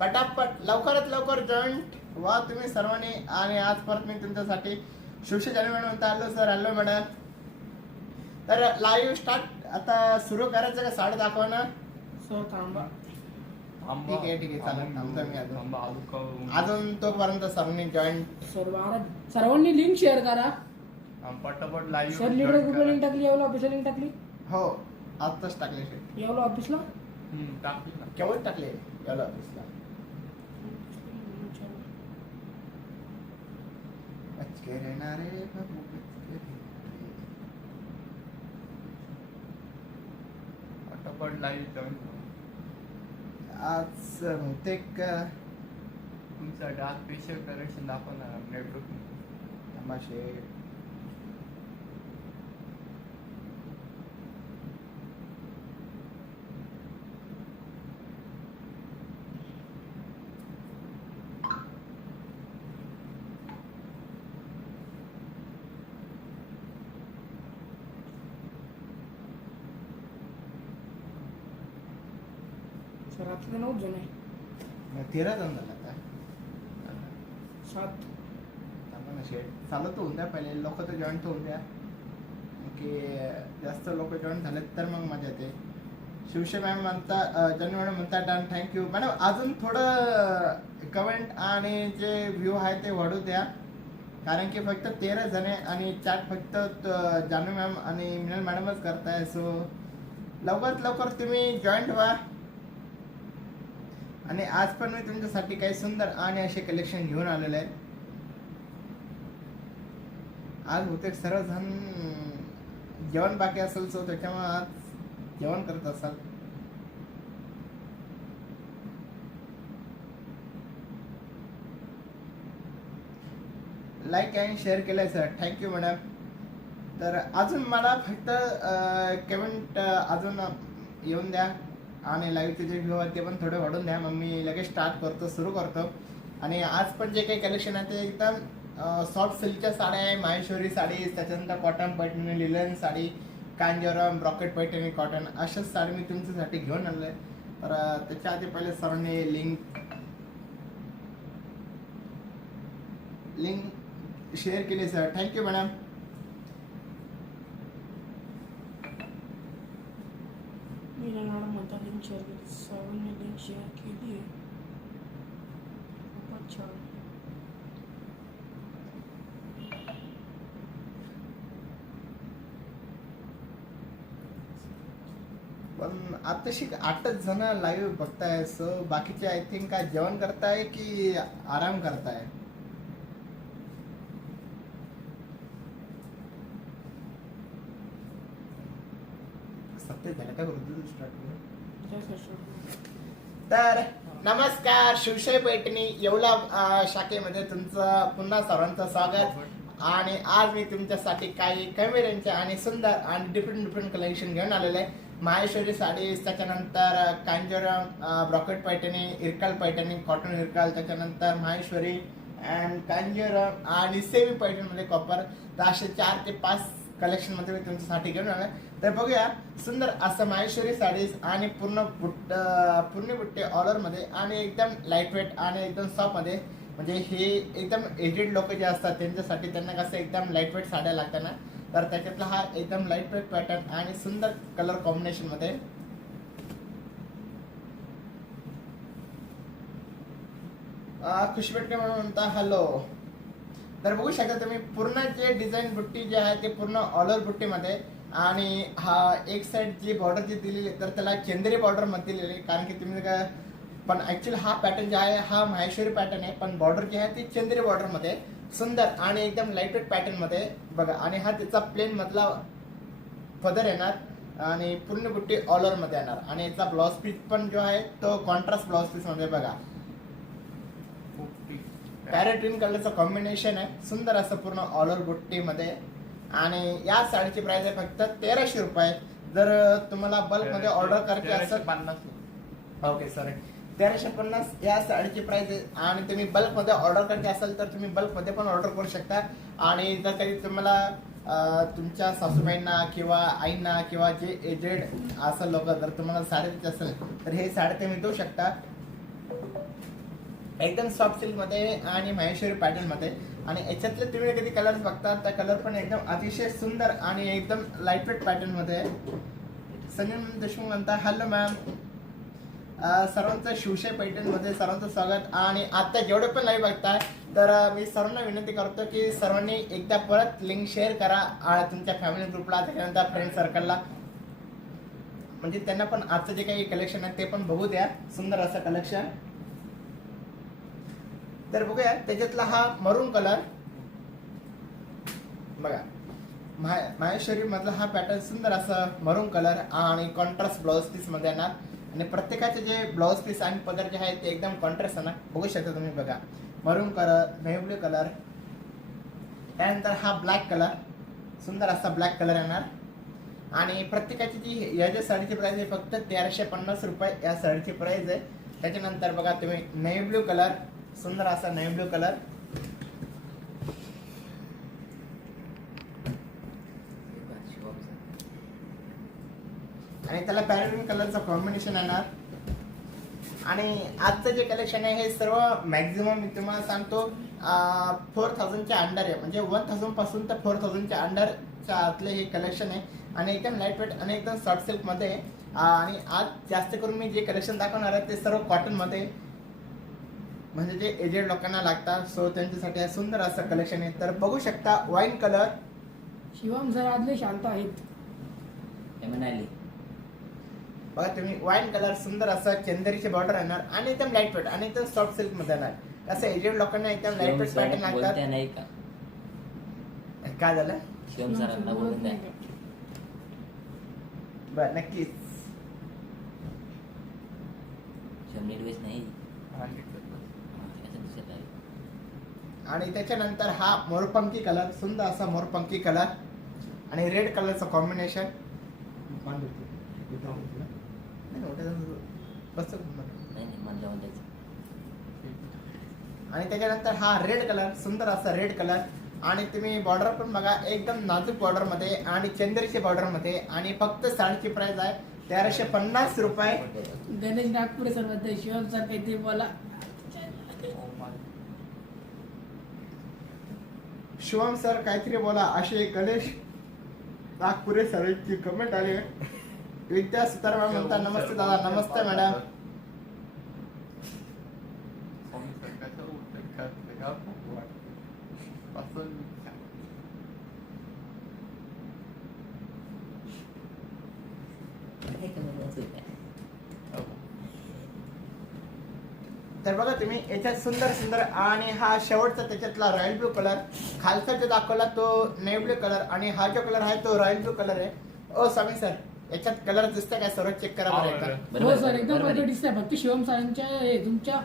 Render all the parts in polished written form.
पटापट लवकरात लवकर जॉईंट व्हा तुम्ही सर्वांनी. आणि आज परत मी तुमच्यासाठी शिवशी जानेवारी म्हणून आलो सर. Hello madam. तर लाईव्ह स्टार्ट आता सुरू करायचं का? साडे दाखवा ना सर थांबा. ठीक आहे चालेल. थांबतो मी अजून तोपर्यंत सर्वांनी जॉईंट. सर्वांनी लिंक शेअर करा. पटापट लाईव्ह सर लीडर ग्रुपला लिंक टाकली, यावला ऑफिसला लिंक टाकली. हो आत्ताच टाकले शेट. यावला ऑफिसला टाकली ना. केव्हा टाकले याला ऑफिसला? पटापट लाईव्ह जॉईन आज बहुतेक तुमच्यासाठी आज स्पेशल करेक्शन दाखवणार नेटवर्क. तमाशे सर आपले 9 जण आहे. 13 जण झाला आता. 7 शेट चालू तर होऊन द्या पहिले. लोक तर जॉईन तर होऊन द्या की जास्त लोक जॉईन झाले तर मग मजा येते. शिवशे मॅम म्हणता, जन्म मॅडम म्हणता डन. Thank you madam. अजून थोडं कमेंट आणि जे व्ह्यू आहे ते वाढू द्या. कारण की फक्त 13 जण आहे आणि चॅट फक्त जानू मॅम आणि मिनल मॅडमच करताय. सो लवकरात लवकर तुम्ही जॉईंट व्हा. आणि आज पण मी तुमच्यासाठी काही सुंदर आणि असे कलेक्शन घेऊन आलेले आहे. आज बहुतेक सर्वजण जेवण बाकी असेल सो त्याच्यामुळे आज जेवण करत असाल. लाईक आणि शेअर केलंय सर. Thank you madam. तर अजून मला फक्त कमेंट अजून येऊन द्या आणि लाईव्हचे जे व्ह्यू आहेत ते पण थोडे वाढून द्या. मग मी लगेच स्टार्ट करतो, सुरू करतो. आणि आज पण जे काही कलेक्शन आहे ते एकदम सॉफ्ट सिल्कच्या साड्या आहे. माहेश्वरी साडी, त्याच्यानंतर cotton Paithani, linen sari, Kanjivaram, brocade Paithani cotton, अशाच साडी मी तुमच्यासाठी घेऊन आलो आहे. तर त्याच्या आधी पहिले सर्वांनी लिंक शेअर केली सर. Thank you madam. मॅडम म्हणतात लिंक शेअर केली. सर्वांनी लिंक शेअर केली आहे. खूपच छान. पण आताशी 8च जण लाईव्ह बघताय. सो बाकीचे आय थिंक काय जेवण करताय की आराम करताय? सत्य झालं का? तर नमस्कार. शिवशाही पैठणी येवला शाखेमध्ये तुमचं पुन्हा सर्वांचं स्वागत. आणि आज मी तुमच्यासाठी काही कॅमेऱ्यांचे आणि सुंदर आणि डिफरंट कलेक्शन घेऊन आलेले आहे. माहेश्वरी साडी, त्याच्यानंतर कांजीवरम, ब्रॉकेट पैठणी, इरकाल पैठणी, कॉटन इरकाल, त्याच्यानंतर माहेश्वरी अँड कांजीवरम आणि सेमी पैठणमध्ये कॉपर. तर असे 4 ते 5 कलेक्शन मध्ये मी तुमच्यासाठी घेऊन आलोय. तर बघूया सुंदर असं माहेश्वरी साडीज आणि पूर्ण बुट्टे ऑर्डर मध्ये आणि एकदम लाईट वेट आणि एकदम सॉफ्ट मध्ये. म्हणजे हे एकदम एजेड लोक जे असतात त्यांच्यासाठी, त्यांना कसं एकदम लाईट वेट साड्या लागतात ना, तर त्याच्यातला हा एकदम लाईट वेट पॅटर्न आणि सुंदर कलर कॉम्बिनेशन मध्ये. खुशबेटके म्हणून म्हणता हॅलो. तर बघू शकता तुम्ही पूर्ण जे डिझाईन बुट्टी जे आहे ते पूर्ण ऑलर बुट्टीमध्ये. आणि हा एक साइड जी बॉर्डर जी दिलेली तर त्याला चंदेरी बॉर्डर मध्ये दिलेली. कारण की तुम्ही काय पण ऍक्च्युअली हा पॅटर्न जे आहे हा माहेश्वरी पॅटर्न आहे, पण बॉर्डर जी आहे ती चंदेरी बॉर्डर मध्ये सुंदर आणि एकदम लाईटवेट पॅटर्न मध्ये बघा. आणि हा त्याचा प्लेन मधला पदर येणार आणि पूर्ण बुट्टी ऑलर मध्ये येणार. आणि याचा ब्लाउज पीस पण जो आहे तो कॉन्ट्रास्ट ब्लाउज पीस मध्ये बघा. पॅरेट ग्रीन कलरचं कॉम्बिनेशन आहे. सुंदर असं पूर्ण ऑलर बुट्टी मध्ये. आणि या साडीची प्राइस आहे फक्त 1300 रुपये. जर तुम्हाला बल्क मध्ये ऑर्डर करायची असेल 50. ओके सॉरी 1350 या साडीची प्राइस आहे. आणि तुम्ही बल्क मध्ये ऑर्डर करायची असेल तर तुम्ही बल्क मध्ये पण ऑर्डर करू शकता. आणि जर काही तुम्हाला तुमच्या सासूबाईंना किंवा आईंना किंवा जे एजेड असं लोक जर तुम्हाला साडी द्यायची असेल तर हे साडी तुम्ही देऊ शकता. एकदम सॉफ्ट सिल्क मध्ये आणि महेश्वरी पॅटर्न मध्ये. आणि याच्यातले तुम्ही कधी कलर बघता त्या कलर पण एकदम अतिशय सुंदर आणि एकदम लाईट वेट पॅटर्न मध्ये आहे. संजय देशमुख म्हणता हॅलो मॅम. सर्वांचं शिवशाही पैठण मध्ये सर्वांचं स्वागत. आणि आता जेवढे पण लाईव्ह बघताय तर मी सर्वांना विनंती करतो की सर्वांनी एकदा परत लिंक शेअर करा तुमच्या फॅमिली ग्रुपला, त्याच्यानंतर फ्रेंड सर्कलला, म्हणजे त्यांना पण आजचं जे काही कलेक्शन आहे ते पण बघू द्या. सुंदर असं कलेक्शन. तर बघूया त्याच्यातला हा मरून कलर बघा. माहेश्वरी मधला हा पॅटर्न सुंदर असं मरून कलर आणि कॉन्ट्रास्ट ब्लाउज पीस मध्ये येणार. आणि प्रत्येकाचे जे ब्लाउज पीस आणि पदर जे आहे ते एकदम कॉन्ट्रास्ट आहे ना, बघू शकता तुम्ही. बघा मरून कलर, नेव्ही ब्लू कलर, त्यानंतर हा ब्लॅक कलर, सुंदर असा ब्लॅक कलर येणार. आणि प्रत्येकाची जी या ज्या साडीची प्राइस आहे फक्त 1350 रुपये या साडीची प्राइस आहे. त्याच्यानंतर बघा तुम्ही नेव्ही ब्लू कलर, सुंदर असा नेव्ही ब्लू कलर. आणि त्याला पॅरेलिन कलरचं कॉम्बिनेशन येणार. आणि आजचं जे कलेक्शन आहे हे सर्व मॅक्झिमम मी तुम्हाला सांगतो 4000च्या अंडर आहे, म्हणजे 1000 पासून तर 4000च्या अंडरच्या आतले हे कलेक्शन आहे. आणि एकदम लाईट वेट आणि एकदम सॉफ्ट सिल्क मध्ये. आणि आज जास्त करून मी जे कलेक्शन दाखवणार आहे ते सर्व कॉटन मध्ये, म्हणजे जे एजेड लोकांना लागतात सो त्यांच्यासाठी हे सुंदर असं कलेक्शन आहे. तर बघू शकता वाईन कलर. शिवम सर आदले शांत आहेत. बघा तुम्ही वाईन कलर, सुंदर असं चंदेरीची बॉर्डर येणार आणि एकदम लाईट वेट आणि एकदम सॉफ्ट सिल्क मध्ये येणार. असं एजेड लोकांना एकदम लाईट वेट पॅटर्न लागतात. नाही का काय झालं? शिवम सरांना बोलून द्या. बर नक्कीच. शिवम नीट वेस नाही. आणि त्याच्यानंतर हा मोरपंखी कलर, सुंदर असा मोरपंखी कलर आणि रेड कलरचं कॉम्बिनेशन. आणि त्याच्यानंतर हा रेड कलर, सुंदर असा रेड कलर. आणि तुम्ही बॉर्डर पण बघा एकदम नाजूक बॉर्डर मध्ये आणि चंदेरीची बॉर्डर मध्ये. आणि फक्त साडीची प्राइस आहे 1350 रुपये. गणेश नागपुरे सर बद्दल शिवम सर काहीतरी बोला. शिवम सर काहीतरी बोला असे गणेश नागपुरे सरांची कमेंट आली. विद्या सुतारमॅम म्हणता नमस्ते दादा. नमस्ते मॅडम. तर बघा तुम्ही याच्यात सुंदर सुंदर. आणि हा शेवटचा त्याच्यातला रॉयल ब्लू कलर, खालचा जो दाखवला तो नेव्ही ब्लू कलर आणि हा जो कलर आहे तो रॉयल ब्लू कलर आहे. ओ स्वामी सर याच्यात कलर दिसतंय काय? सर्व चेक करा बरं एकदा. हो सर एकदम बरोबर दिसतंय. फक्त शिवम सरांच्या तुमच्या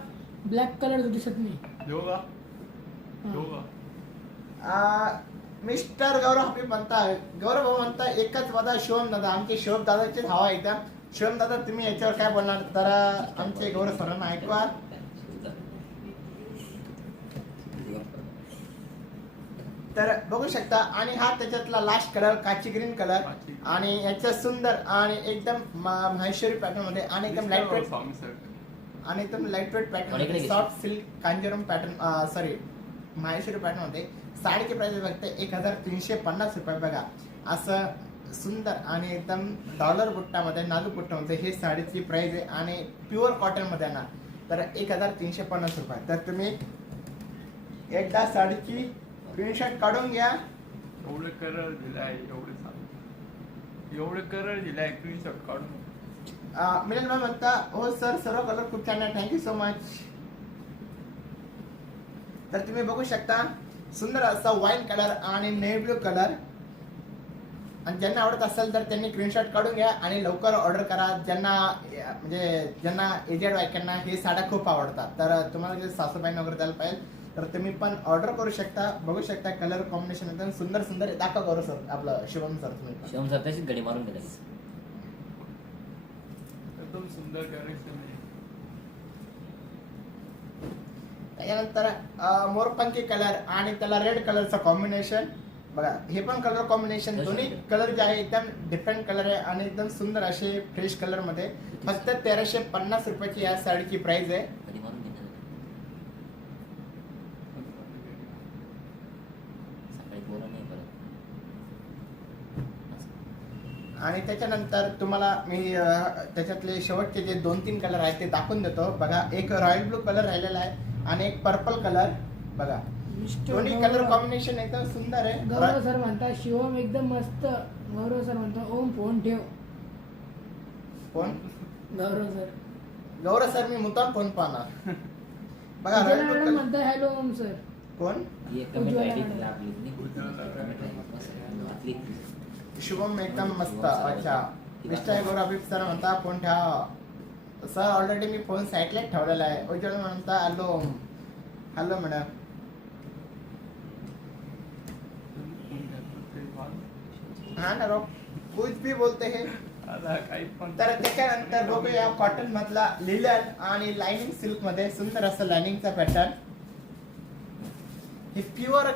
ब्लॅक कलर दिसत नाही. मिस्टर गौरव हबीब म्हणता, गौरव भाऊ म्हणता एकच वादा शिवम दादा. आमचे शिवम दादाचीच हवा एकदम. शिवम दादा तुम्ही याच्यावर काय बोलणार? तर आमचे गौरव सरांना ऐकवा. तर बघू शकता. आणि हा त्याच्यातला लास्ट कलर काची ग्रीन कलर. आणि याच्यात सुंदर आणि एकदम महेश्वरी पॅटर्न मध्ये आणि एकदम लाईट वेट आणि एकदम lightweight pattern, soft silk Kanjivaram pattern, sorry Maheshwari pattern मध्ये. साडीची प्राइस फक्त 1350 रुपये. बघा असं सुंदर आणि एकदम डॉलर बुट्टामध्ये, नाजूक बुट्टामध्ये हे साडीची प्राइस आहे. आणि प्युअर कॉटन मध्ये येणार. तर 1350 रुपये. तर तुम्ही एकदा साडीची स्क्रीनशॉट काढून घ्या. एवढे कलर दिलाय, एवढे कलर दिलाय, स्क्रीनशॉट काढून. मिलन मॅम म्हणता हो सर सर्व कलर खूप छान आहे, थँक्यू सो मच. तर तुम्ही बघू शकता सुंदर असा वाईन कलर आणि नेव्ही ब्लू कलर. आणि ज्यांना आवडत असेल तर त्यांनी स्क्रीनशॉट काढून घ्या आणि लवकर ऑर्डर करा. ज्यांना एजेड बायकांना हे साड्या खूप आवडतात, तर तुम्हाला जे सासूबाईंना वगैरे द्यायला पाहिजे तर तुम्ही पण ऑर्डर करू शकता. बघू शकता कलर कॉम्बिनेशन एकदम सुंदर सुंदर. दाखवा करू सर आपलं शिवम सर. तुम्ही शिवम सर तशीच गडी मारून गेला. एकदम सुंदर कलेक्शन आहे. त्याच्यानंतर मोरपंखी कलर आणि त्याला रेड कलरचं कॉम्बिनेशन. बघा हे पण कलर कॉम्बिनेशन दोन्ही कलर जे आहे एकदम डिफरंट कलर आहे आणि एकदम सुंदर असे फ्रेश कलर मध्ये. फक्त 1350 रुपयाची या साडीची प्राइस आहे. आणि त्याच्यानंतर तुम्हाला मी त्याच्यातले शेवटचे जे 2-3 कलर आहेत ते दाखवून देतो. बघा, एक रॉयल ब्लू कलर राहिलेला आहे आणि एक पर्पल कलर. बघा, दोन्ही कलर कॉम्बिनेशन एकदम सुंदर आहे. गौरव सर म्हणतात शिवम एकदम मस्त. गौरव सर म्हणतात ओम फोन ठेव. कोण? गौरव सर मी मुद्दाम फोन पाहणार. बघा, sir royal blue madam colour. म्हणतात हॅलो ओम सर. कोण? ही एक कमेंट राहिली तिला आपली नाही कमेंट राहिली शुभम एकदम मस्त. अच्छा, मिस्टर गौरव अभिप सर म्हणता फोन ठेवा. सर ऑलरेडी मी फोन साईडलाच ठेवलेला आहे. उज्ज्वल म्हणता हॅलो. Hello madam. हा ना, कुछ भी बोलते हैं. आता काही पण तर त्याच्यानंतर बघूया कॉटन मधला लिलन आणि लाइनिंग सिल्क मध्ये सुंदर असं लाइनिंगचा पॅटर्न. हे प्युअर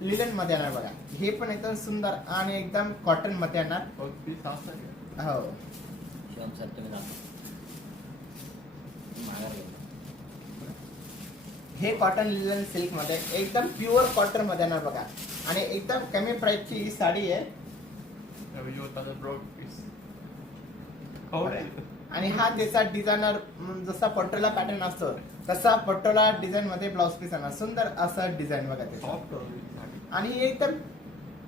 लिलन मध्ये येणार बघा. हे पण एकदम सुंदर आणि एकदम कॉटन मध्ये येणार. पीस असं आहे. हो, शिवम सर तुम्ही दाखवा माघार घ्या. हे कॉटन लिलन सिल्क मध्ये एकदम प्युअर कॉटन मध्ये येणार बघा. आणि एकदम कमी प्राइसची ही साडी आहे. रवी होता ब्रॉड पीस आणि हा त्याचा डिझायनर जसा पटोला पॅटर्न असतो तसा पटोला डिझाईन मध्ये ब्लाउज पीस येणार. सुंदर असं डिझाईन बघा त्याचं. सॉफ्ट आणि एकदम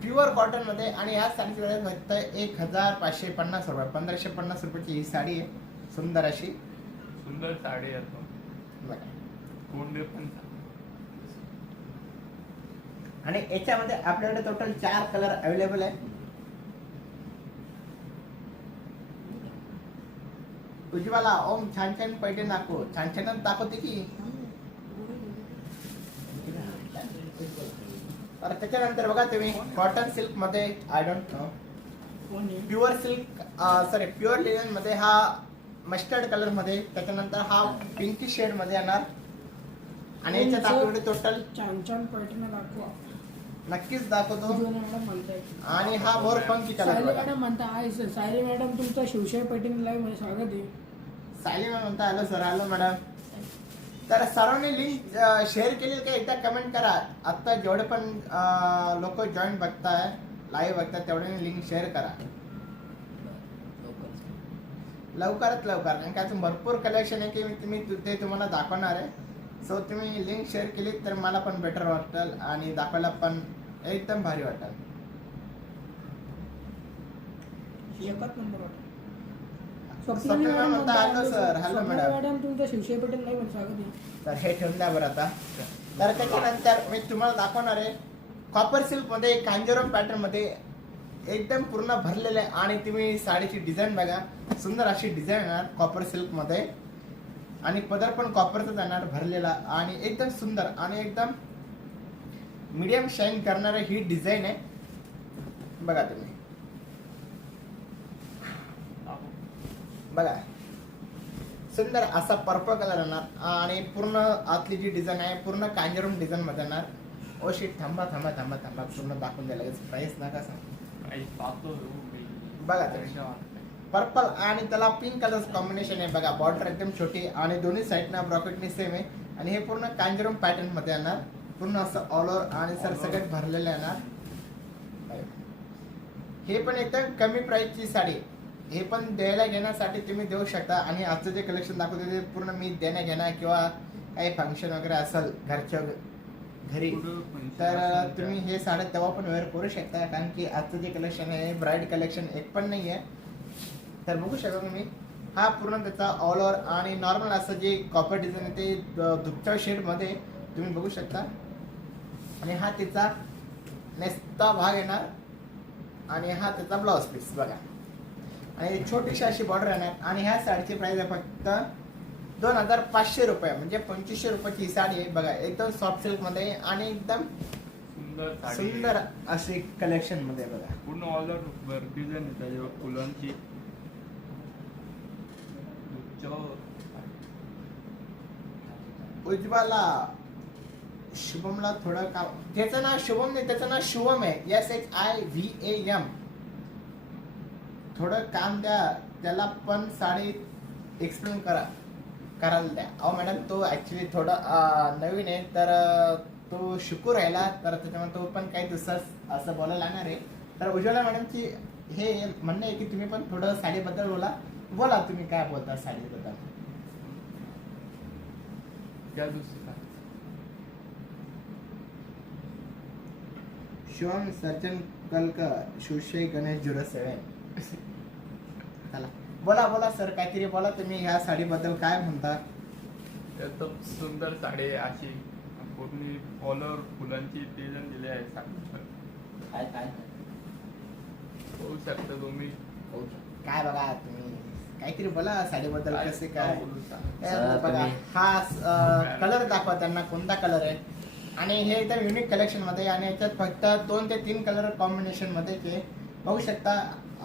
प्युअर कॉटन मध्ये. आणि या साडीची प्राइस फक्त 1550 रुपये. 1550 रुपयाची ही साडी आहे. सुंदर अशी सुंदर साडी येतो. बघा. कोंडे पण आणि याच्यामध्ये आपल्याकडे टोटल 4 कलर अवेलेबल आहे. उज्ज्वला ओम छान छान पैठण दाखव. छान छान दाखवते की. तर त्याच्यानंतर बघा तुम्ही कॉटन सिल्क मध्ये I don't know pure silk sorry pure linen मध्ये हा मस्टर्ड कलर मध्ये. त्याच्यानंतर हा पिंकी शेड मध्ये येणार. आणि याच्यात आपल्याकडे टोटल छान छान पैठण दाखवा. नक्कीच दाखवतो. मॅडम म्हणताय आणि हा मोर पंखी कलर सायली बघा. मॅडम म्हणता आहे सर. सायली मॅडम तुमचा शिवशाही पैठण लाईव्ह मध्ये स्वागत आहे. सायली मॅम म्हणता हॅलो सर. Hello madam. तर सर्वांनी लिंक शेअर केली का एकदा कमेंट करा. आता जेवढे पण लोक जॉईन बघताय लाईव्ह बघताय तेवढे लिंक शेअर करा लवकरात लवकर. कारण का अजून भरपूर कलेक्शन आहे की मी ते तुम्हाला दाखवणार आहे. सो तुम्ही लिंक शेअर केली तर मला पण बेटर वाटेल आणि दाखवायला पण एकदम भारी वाटेल. एकच नंबर वाटत. स्वप्नील मॅम म्हणता hello sir. Hello madam. Madam तुमचा शिवशाही पैठण लाईव्ह मध्ये स्वागत आहे. तर हे ठेवून द्या बरं आता. तर त्याच्यानंतर मी तुम्हाला दाखवणार आहे कॉपर सिल्क मध्ये कांजीवरम पॅटर्न मध्ये एकदम पूर्ण भरलेले. आणि तुम्ही साडीची डिझाईन बघा. सुंदर अशी डिझाईन येणार कॉपर सिल्क मध्ये. आणि पदर पण कॉपरचा जाणार भरलेला. आणि एकदम सुंदर आणि एकदम मीडियम शाईन करणारी ही डिझाईन आहे. बघा तुम्ही बघा. सुंदर असा पर्पल कलर येणार. आणि पूर्ण आतली जी डिझाईन आहे पूर्ण कांजीवरम डिझाईन मध्ये येणार. ओ शिट, थांबा थांबा थांबा थांबा पूर्ण दाखवून द्यायला प्राइस नका सांग. काही पाहतो बघा तुम्ही पर्पल आणि त्याला पिंक कलर कॉम्बिनेशन आहे बघा. बॉर्डर एकदम छोटी आणि दोन्ही साईडना ब्रॉकेटनी सेम आहे. आणि हे पूर्ण कांजीवरम पॅटर्न मध्ये येणार. पूर्ण असं ऑल ओव्हर आणि सरसकट भरलेलं येणार. हे पण एकदम कमी प्राइसची साडी. हे पण द्यायला घेण्यासाठी तुम्ही देऊ शकता. आणि आजचं जे कलेक्शन दाखवते ते पूर्ण मी देण्या घेणार किंवा काही फंक्शन वगैरे असेल घरच्या घरी तर तुम्ही हे साड्या तेव्हा पण वेअर करू शकता. कारण की आजचं जे कलेक्शन आहे ब्राईड कलेक्शन एक पण नाही आहे. तर बघू शकता तुम्ही हा पूर्ण त्याचा ऑल ओव्हर आणि नॉर्मल असं जे कॉपर डिझाईन आहे ते दुपच्या शेड मध्ये तुम्ही बघू शकता. आणि हा त्याचा नेसता भाग येणार. आणि हा त्याचा ब्लाउज पीस बघा. आणि छोटीशी अशी बॉर्डर येणार. आणि ह्या साडीची प्राइस आहे फक्त 2500 रुपये. म्हणजे 2500 रुपयाची ही साडी आहे बघा. एकदम सॉफ्ट सिल्क मध्ये आणि एकदम सुंदर अशी कलेक्शन मध्ये बघा. पूर्ण ऑल ओव्हर डिझाईन आहे त्याच्यावर फुलांची. उज्ज्वला शुभमला थोडं काम. त्याचं नाव शुभम नाही, त्याचं नाव शुभम आहे. SHIVAM. थोडं काम द्या त्याला पण साडी एक्सप्लेन करायला द्या. अहो मॅडम तो ऍक्च्युली थोडा नवीन आहे तर तो शिकू राहिला. तर त्याच्यामुळे तो पण काही दुसरं असं बोलायला लागणार आहे. तर उज्ज्वला मॅडमची हे म्हणणं आहे की तुम्ही पण थोडं साडीबद्दल बोला तुम्ही काय बोलता साडीबद्दल. क्या दुसरा शिवम सर्जन कलकर शिवशाही गणेश 07. चला बोला सर काहीतरी बोला तुम्ही ह्या साडीबद्दल काय म्हणता. एकदम सुंदर साडी आहे अशी पूर्ण ऑल ओव्हर फुलांची डिझाईन दिली आहे साडीवर. काय काय होऊ शकतं तुम्ही होऊ शकतं. काय बघा तुम्ही काहीतरी बोला साडीबद्दल कसे काय. बोलू सांग. हे सर, बघा तुम्ही- हा कलर दाखवा त्यांना कोणता कलर आहे. आणि हे एकदम युनिक कलेक्शन मध्ये आणि याच्यात फक्त 2 ते 3 कलर कॉम्बिनेशन मध्ये ते बघू शकता.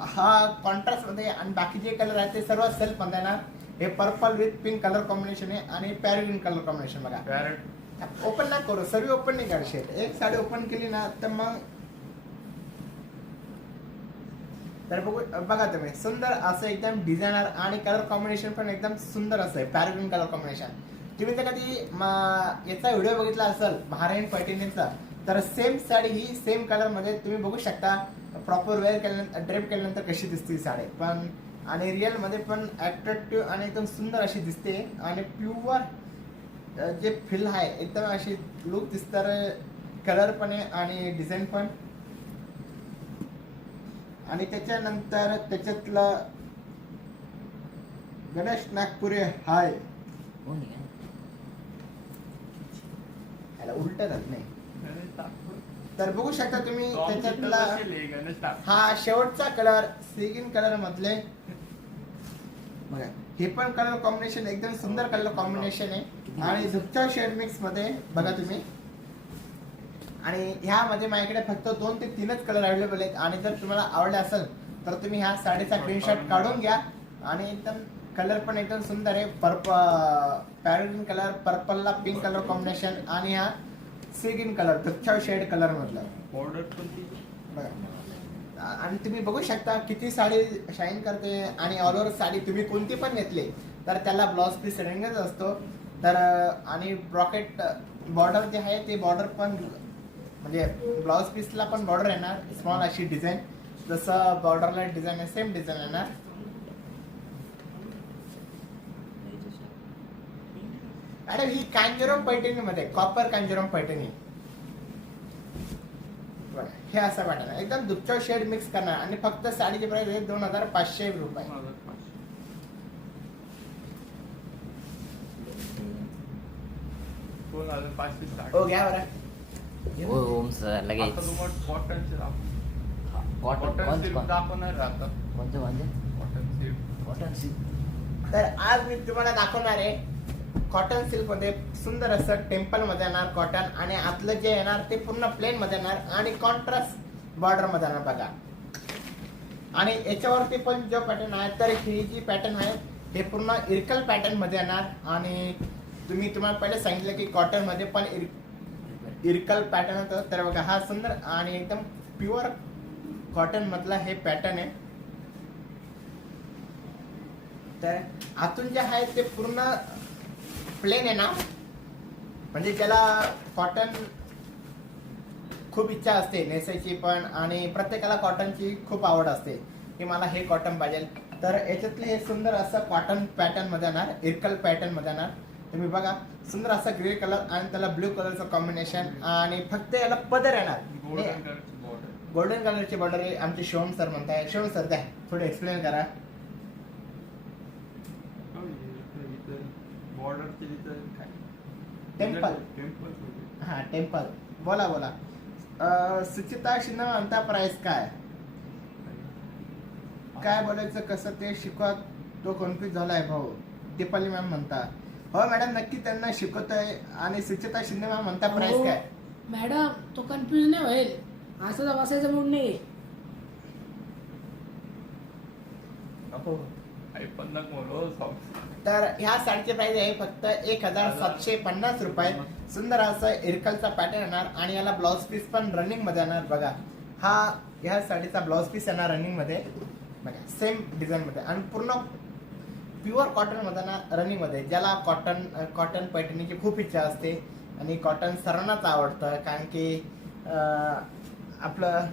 हा कॉन्ट्रास्ट मध्ये आणि बाकी जे कलर आहेत ते सर्व सेल्फ मध्ये ना. हे purple with pink colour combination आहे आणि पॅरेग्रीन कलर कॉम्बिनेशन बघा. पॅरेट ओपन ना करू सर्व ओपन नाही करू शेट. एक साडी ओपन केली ना तर मग तर बघा तुम्ही सुंदर असं एकदम डिझायनर आणि कलर कॉम्बिनेशन पण एकदम सुंदर असं आहे पॅरेग्रीन कलर कॉम्बिनेशन. तुम्ही तर कधी याचा व्हिडिओ बघितला असेल महाराणी पैठणीचा तर सेम साडी ही सेम कलर मध्ये तुम्ही बघू शकता. प्रॉपर वेअर केल्यानंतर ड्रेप केल्यानंतर कशी दिसते साडी पण आणि रिअल मध्ये पण अट्रॅक्टिव्ह आणि एकदम सुंदर अशी दिसते आणि प्युअर जे फील आहे एकदम अशी लुक दिसणार कलर पण आहे आणि डिझाईन पण. आणि त्याच्यानंतर त्याच्यातलं गणेश नागपुरे हाय कोण आहे? याला उलट झालं नाही. गणेश ठाकूर. तर बघू शकता तुम्ही Tom त्याच्यातला Cruise असेल हे गणेश ठाकूर. हा शेवटचा कलर सिगिन कलर मधले बघा. हे पण कलर कॉम्बिनेशन एकदम सुंदर कलर कॉम्बिनेशन आहे आणि दुसऱ्या शेड मिक्स मध्ये बघा तुम्ही. आणि ह्यामध्ये माझ्याकडे फक्त 2 ते 3च कलर अवेलेबल आहेत आणि जर तुम्हाला आवडले असेल तर तुम्ही ह्या साडीचा स्क्रीनशॉट काढून घ्या. आणि एकदम कलर पण एकदम सुंदर आहे. पॅरेग्रीन कलर पर्पलला पिंक कलर कॉम्बिनेशन आणि हा सिगिन कलर दुसऱ्या शेड कलर मधला बॉर्डर पण ती बघा. आणि तुम्ही बघू शकता किती साडी शाईन करते आणि ऑल ओव्हर साडी तुम्ही कोणती पण घेतली तर त्याला ब्लाउज पीस रेंगच असतो. तर आणि ब्रॉकेट बॉर्डर जे आहे ते बॉर्डर पण म्हणजे ब्लाउज पीसला पण बॉर्डर येणार स्मॉल अशी डिझाईन जसं बॉर्डरला डिझाईन आहे सेम डिझाईन येणार. मॅडम ही कांजीवरम पैठणी मध्ये कॉपर कांजीवरम पैठणी बघा. हे असं पॅटर्न आहे एकदम दुसरा शेड मिक्स करणार आणि फक्त साडीची प्राइस आहे 2500 रुपये. 2500 स्टार्ट. हो घ्या बरं. हो ओम सर लगेच. आता तुम्हाला कॉटनचे दाखव. कॉटन कॉटन सिल्क दाखवणार आता. कोणते म्हणजे कॉटन सिल्क. Cotton silk. तर आज मी तुम्हाला दाखवणार आहे कॉटन सिल्क मध्ये सुंदर असं टेम्पल मध्ये येणार कॉटन आणि आतलं जे येणार ते पूर्ण प्लेन मध्ये येणार आणि कॉन्ट्रास्ट बॉर्डर मध्ये येणार बघा. आणि याच्यावरती पण जो पॅटर्न आहे तर ही जी पॅटर्न आहे हे पूर्ण इरकल पॅटर्न मध्ये येणार. आणि तुम्हाला पहिले सांगितलं की कॉटन मध्ये पण इरकल पॅटर्न होतं तर बघा हा सुंदर आणि एकदम प्युअर कॉटन मधला हे पॅटर्न आहे. तर आतून जे आहे ते पूर्ण प्लेन आहे ना म्हणजे ज्याला कॉटन खूप इच्छा असते नेसायची पण आणि प्रत्येकाला कॉटनची खूप आवड असते की मला हे कॉटन पाहिजे. तर याच्यातले हे सुंदर असं कॉटन पॅटर्न मध्ये येणार इरकल पॅटर्न मध्ये येणार. तुम्ही बघा सुंदर असा ग्रे कलर आणि त्याला ब्ल्यू कलरचं कॉम्बिनेशन आणि फक्त याला पदर येणार गोल्डन कलरची बॉर्डर. गोल्डन कलरची बॉर्डर आहे. आमचे शिवम सर म्हणताय. शिवम सर द्या थोडं एक्सप्लेन करा. बॉर्डरची तिथं काय टेम्पल टेम्पल हा टेम्पल बोला. सुचिता शिंदे म्हणता प्राइस काय बोलायचं कसं ते शिकवा तो कन्फ्युज झालाय भाऊ. दीपाली मॅम म्हणता हो मॅडम नक्की त्यांना शिकवतोय. आणि सुचिता शिंदे मॅम म्हणता प्राइस हो. काय. मॅडम तो कन्फ्युज नाही होईल असं बसायचं मूड नाही. हो. आई पण नको म्हणू सॉक्स. तर ह्या साडीची प्राइस आहे फक्त 1750 रुपये. सुंदर असं इरकलचा पॅटर्न येणार आणि याला ब्लाउज पीस पण रनिंग मध्ये येणार बघा. हा ह्या साडीचा ब्लाउज पीस येणार रनिंग मध्ये बघा सेम डिझाईन मध्ये आणि पूर्ण प्युअर कॉटन मध्ये ना रनिंग मध्ये. ज्याला कॉटन पैठणीची खूप इच्छा असते आणि कॉटन सर्वांनाच आवडतं कारण की आपलं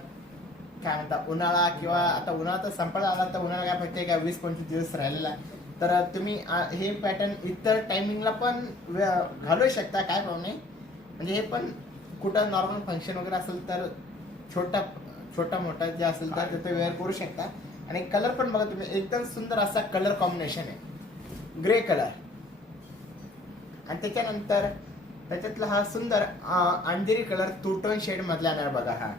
काय म्हणता उन्हाळा किंवा आता उन्हाळा तर संपला आला तर उन्हाळा काय फक्त काय 20-25 दिवस राहिलेला आहे. तर तुम्ही हे पॅटर्न इतर टायमिंगला पण घालू शकता, काय प्रॉब्लेम नाही. म्हणजे हे पण कुठं नॉर्मल फंक्शन वगैरे असेल तर छोटा मोठा जे असेल तर तिथे वेअर करू शकता. आणि कलर पण बघा तुम्ही, एकदम सुंदर असा कलर कॉम्बिनेशन आहे, ग्रे कलर. आणि त्याच्यानंतर त्याच्यातला हा सुंदर अंधेरी कलर टू टोन शेड मधला येणार बघा हा.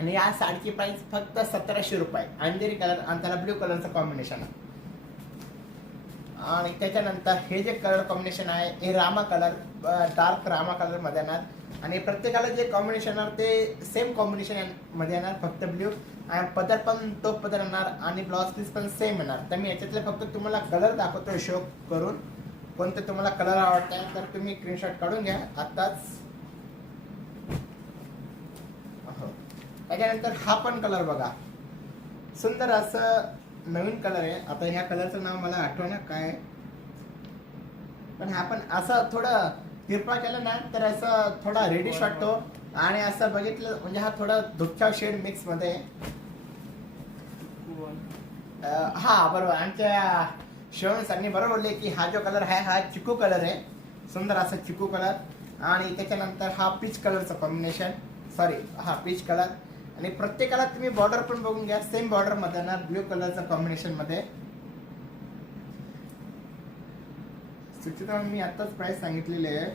आणि या साडीची प्राइस फक्त 1700 रुपये. अंधेरी कलर आणि त्याला ब्ल्यू कलरचं कॉम्बिनेशन आहे. आणि त्याच्यानंतर हे जे कलर कॉम्बिनेशन आहे हे Rama colour, dark Rama colour मध्ये येणार. आणि प्रत्येकाला जे कॉम्बिनेशन येणार ते सेम कॉम्बिनेशन मध्ये येणार, फक्त ब्ल्यू. आणि पदर पण तो पदर येणार आणि ब्लाउज पीस पण सेम येणार. तर मी याच्यातले फक्त तुम्हाला कलर दाखवतो शो करून. कोणते तुम्हाला कलर आवडत तर तुम्ही स्क्रीनशॉट काढून घ्या आत्ताच. त्याच्यानंतर हा पण कलर बघा, सुंदर असं नवीन कलर आहे. आता ह्या कलरचं नाव मला आठवणं काय, पण हा पण असं थोडं तिरपा केलं ना तर असं थोडा रेडिश वाटतो. आणि असं बघितलं म्हणजे हा थोडा धुपछाव शेड मिक्स मध्ये आहे. हा बरोबर, आमच्या शिवम सरांनी बरोबर बोलले की हा जो कलर आहे हा चिकू कलर आहे, सुंदर असा चिकू कलर. आणि त्याच्यानंतर हा पीच कलरचं कॉम्बिनेशन, सॉरी हा पीच कलर. आणि प्रत्येकाला तुम्ही बॉर्डर पण बघून घ्या, सेम बॉर्डर मध्ये ना ब्ल्यू कलरचं कॉम्बिनेशन मध्ये. सुचिता मी आताच प्राइस सांगितलेली आहे.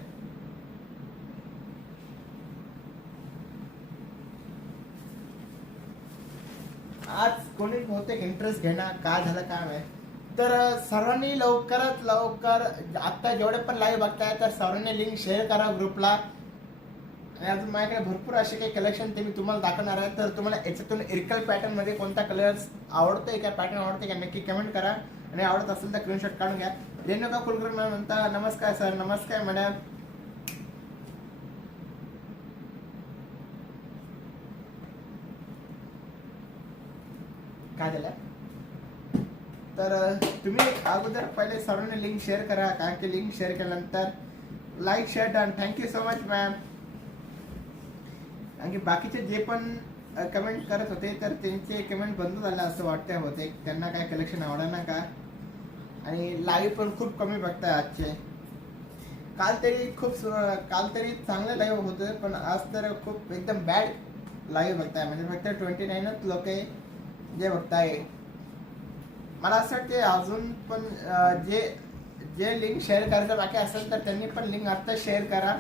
आज कोणी बहुतेक इंटरेस्ट घेणार, काय झालं काय माहिती. तर सर्वांनी लवकरात लवकर आता जेवढे पण लाईव्ह बघताय तर सर्वांनी लिंक शेअर करा ग्रुपला. आणि अजून माझ्याकडे भरपूर असे काही कलेक्शन ते मी तुम्हाला दाखवणार आहे. तर तुम्हाला याच्यातून इरकल पॅटर्न मध्ये कोणता कलर आवडतोय का, पॅटर्न आवडते का, नक्की कमेंट करा. आणि आवडत असेल तर स्क्रीनशॉट काढून घ्या. रेणुका कुलकर्णी मॅम म्हणता नमस्कार सर. नमस्कार मॅडम. काय झालं तर तुम्ही अगोदर पहिले सर्वांनी लिंक शेअर करा, कारण की लिंक शेअर केल्यानंतर like share done. Thank you so much ma'am. आणखी बाकीचे जे पण कमेंट करत होते तर त्यांचे कमेंट बंद झाले असं वाटतंय होते, त्यांना काय कलेक्शन आवडलं ना का. आणि लाईव्ह पण खूप कमी बघताय आजचे. काल तरी चांगलं लाईव्ह होतं, पण आज तर खूप एकदम बॅड लाईव्ह बघताय. म्हणजे फक्त 29च लोक आहे जे बघताय. मला असं वाटते अजून पण जे लिंक शेअर करायचं बाकी असेल तर त्यांनी पण लिंक आता शेअर करा.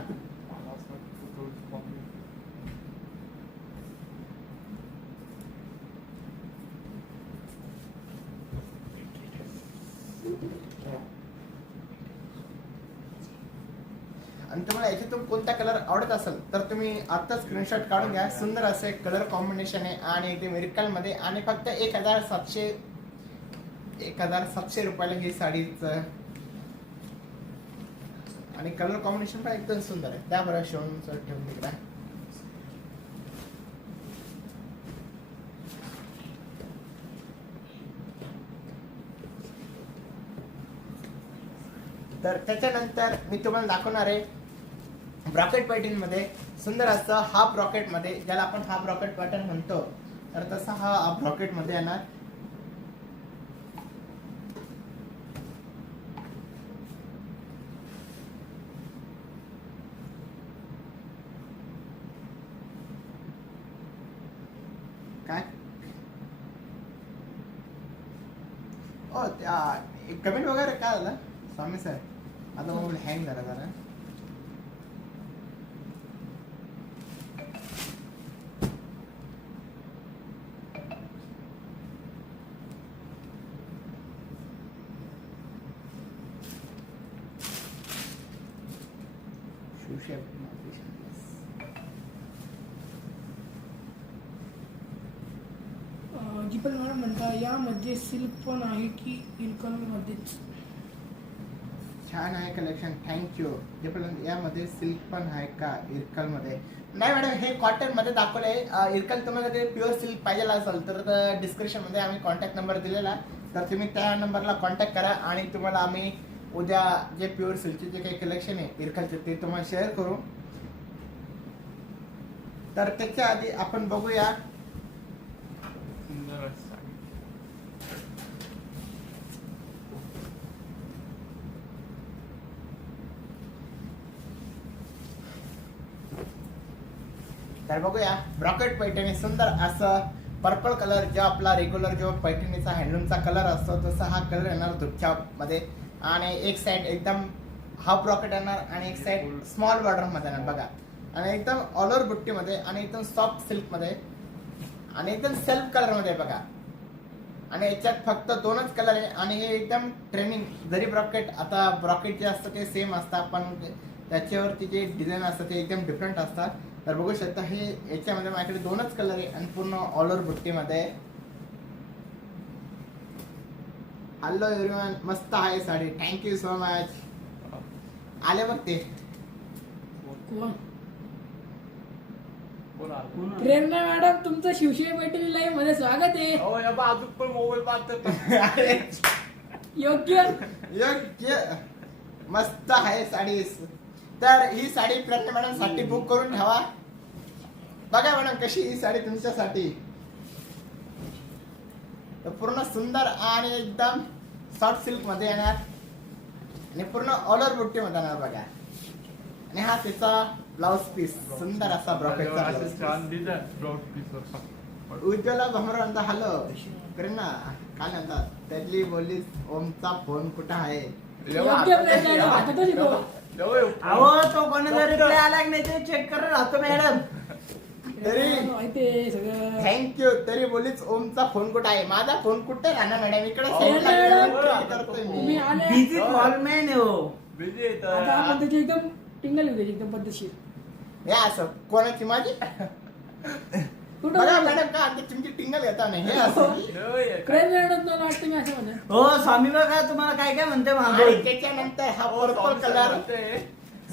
आणि तुम्हाला याच्यातून कोणता कलर आवडत असेल तर तुम्ही आता स्क्रीनशॉट काढून घ्या. सुंदर असे कलर कॉम्बिनेशन आहे आणि ते मिरकल मध्ये. आणि फक्त 1700 रुपयाला ही साडीच. आणि कलर कॉम्बिनेशन पण एकदम सुंदर आहे. त्याबरोबर शिवून ठेवून तिकडे. तर त्याच्यानंतर मी तुम्हाला दाखवणार आहे ब्रॉकेट पॅटर्न मध्ये सुंदर असं हाफ ब्रॉकेट मध्ये, ज्याला आपण हाफ ब्रॉकेट पॅटर्न म्हणतो. तर तसा हा हाफ ब्रॉकेट मध्ये येणार. काय ओ कमेंट वगैरे काय झालं स्वामी सर. आता मोबाईल हँग झाला जरा. दीपक मॅडम म्हणता यामध्ये सिल्क पण आहे की इरकल मध्येच. छान आहे कलेक्शन, थँक्यू. यामध्ये सिल्क पण आहे का इरकल मध्ये? नाही मॅडम, हे कॉटन मध्ये दाखवलंय. इरकल तुम्हाला ते प्युअर सिल्क पाहिजे असेल तर डिस्क्रिप्शन मध्ये आम्ही कॉन्टॅक्ट नंबर दिलेला, तर तुम्ही त्या नंबरला कॉन्टॅक्ट करा आणि तुम्हाला आम्ही उद्या जे प्युअर सिल्कचे जे काही कलेक्शन आहे इरकलचे ते तुम्हाला शेअर करू. तर त्याच्या आधी आपण बघूया सुंदर अशी साडी. तर बघूया ब्रॉकेट पैठणी सुंदर असं पर्पल कलर जो आपला रेग्युलर जो पैठणीचा हँडलूमचा कलर असतो तसा हा कलर येणार दुपच्या मध्ये आणि एक साइड एकदम हाफ ब्रॉकेट येणार आणि एक साइड स्मॉल बॉर्डर मध्ये येणार बघा आणि एकदम ऑल ओव्हर बुट्टीमध्ये आणि एकदम सॉफ्ट सिल्क मध्ये आणि एकदम सेल्फ कलर मध्ये बघा आणि याच्यात फक्त दोनच कलर आहे आणि हे एकदम ट्रेनिंग जरी ब्रॉकेट आता ब्रॉकेट जे असतं ते सेम असतात पण त्याच्यावरती जे डिझाईन असतं ते एकदम डिफरंट असतात. तर बघू शकता हे याच्यामध्ये माझ्याकडे दोनच कलर आहे आणि पूर्ण ऑल ओव्हर बुट्टीमध्ये. हॅलो एव्हरीवन, मस्त आहे साडी, थँक्यू सो मच. आले बघ ते कोण? कोण आलं? प्रेरणा मॅडम तुमचं शिवशाही पैठणी लाईव्ह मध्ये स्वागत आहे. अहो, या बा अजून पण मोबाईल पाहतात. अरे, योग्य. योग्य मस्त आहे साडी. तर ही साडी प्रेरणा मॅडम साठी बुक करून ठेवा. बघा मॅडम कशी ही साडी तुमच्यासाठी. तर पूर्ण सुंदर आणि एकदम सॉफ्ट सिल्क मध्ये येणार आणि पूर्ण ऑल ओव्हर बुट्टी मध्ये येणार बघा. आणि हा तिचा ब्लाउज पीस सुंदर असा ब्रॉकेटचा असं ब्लाउज छान डिझाईन ब्लाउज पीस होता. उज्ज्वला भमर म्हणता हॅलो प्रेरणा काय म्हणतात त्यातली बोलली ओमचा फोन कुठं आहे. योग्य प्रेरणा मॅडम, आता तो शिकवा. अहो तो कोणाचा रिप्लाय आला की नाही ते चेक करत राहतो मॅडम. तरी माहिती सगळं. थँक्यू. तरी बोलीच ओमचा फोन कुठं आहे. माझा फोन कुठे राहणार मॅडम इकडे करतोय तुम्ही मी. आले बिझी कॉलमॅन आहे हो. बिझी येत आता आपण त्याची एकदम टिंगल येऊ द्यायची एकदम पद्धतशीर. हे असं कोणाची माझी कुठं बघा बोलला? मॅडम का आता तुमची टिंगल घेता नाही हे असं प्रेरणा मॅडम मला वाटतं मी असं म्हणेन. हो स्वामी बघा तुम्हाला काय काय म्हणते आणि मागं. त्याच्यानंतर हा पर्पल कलर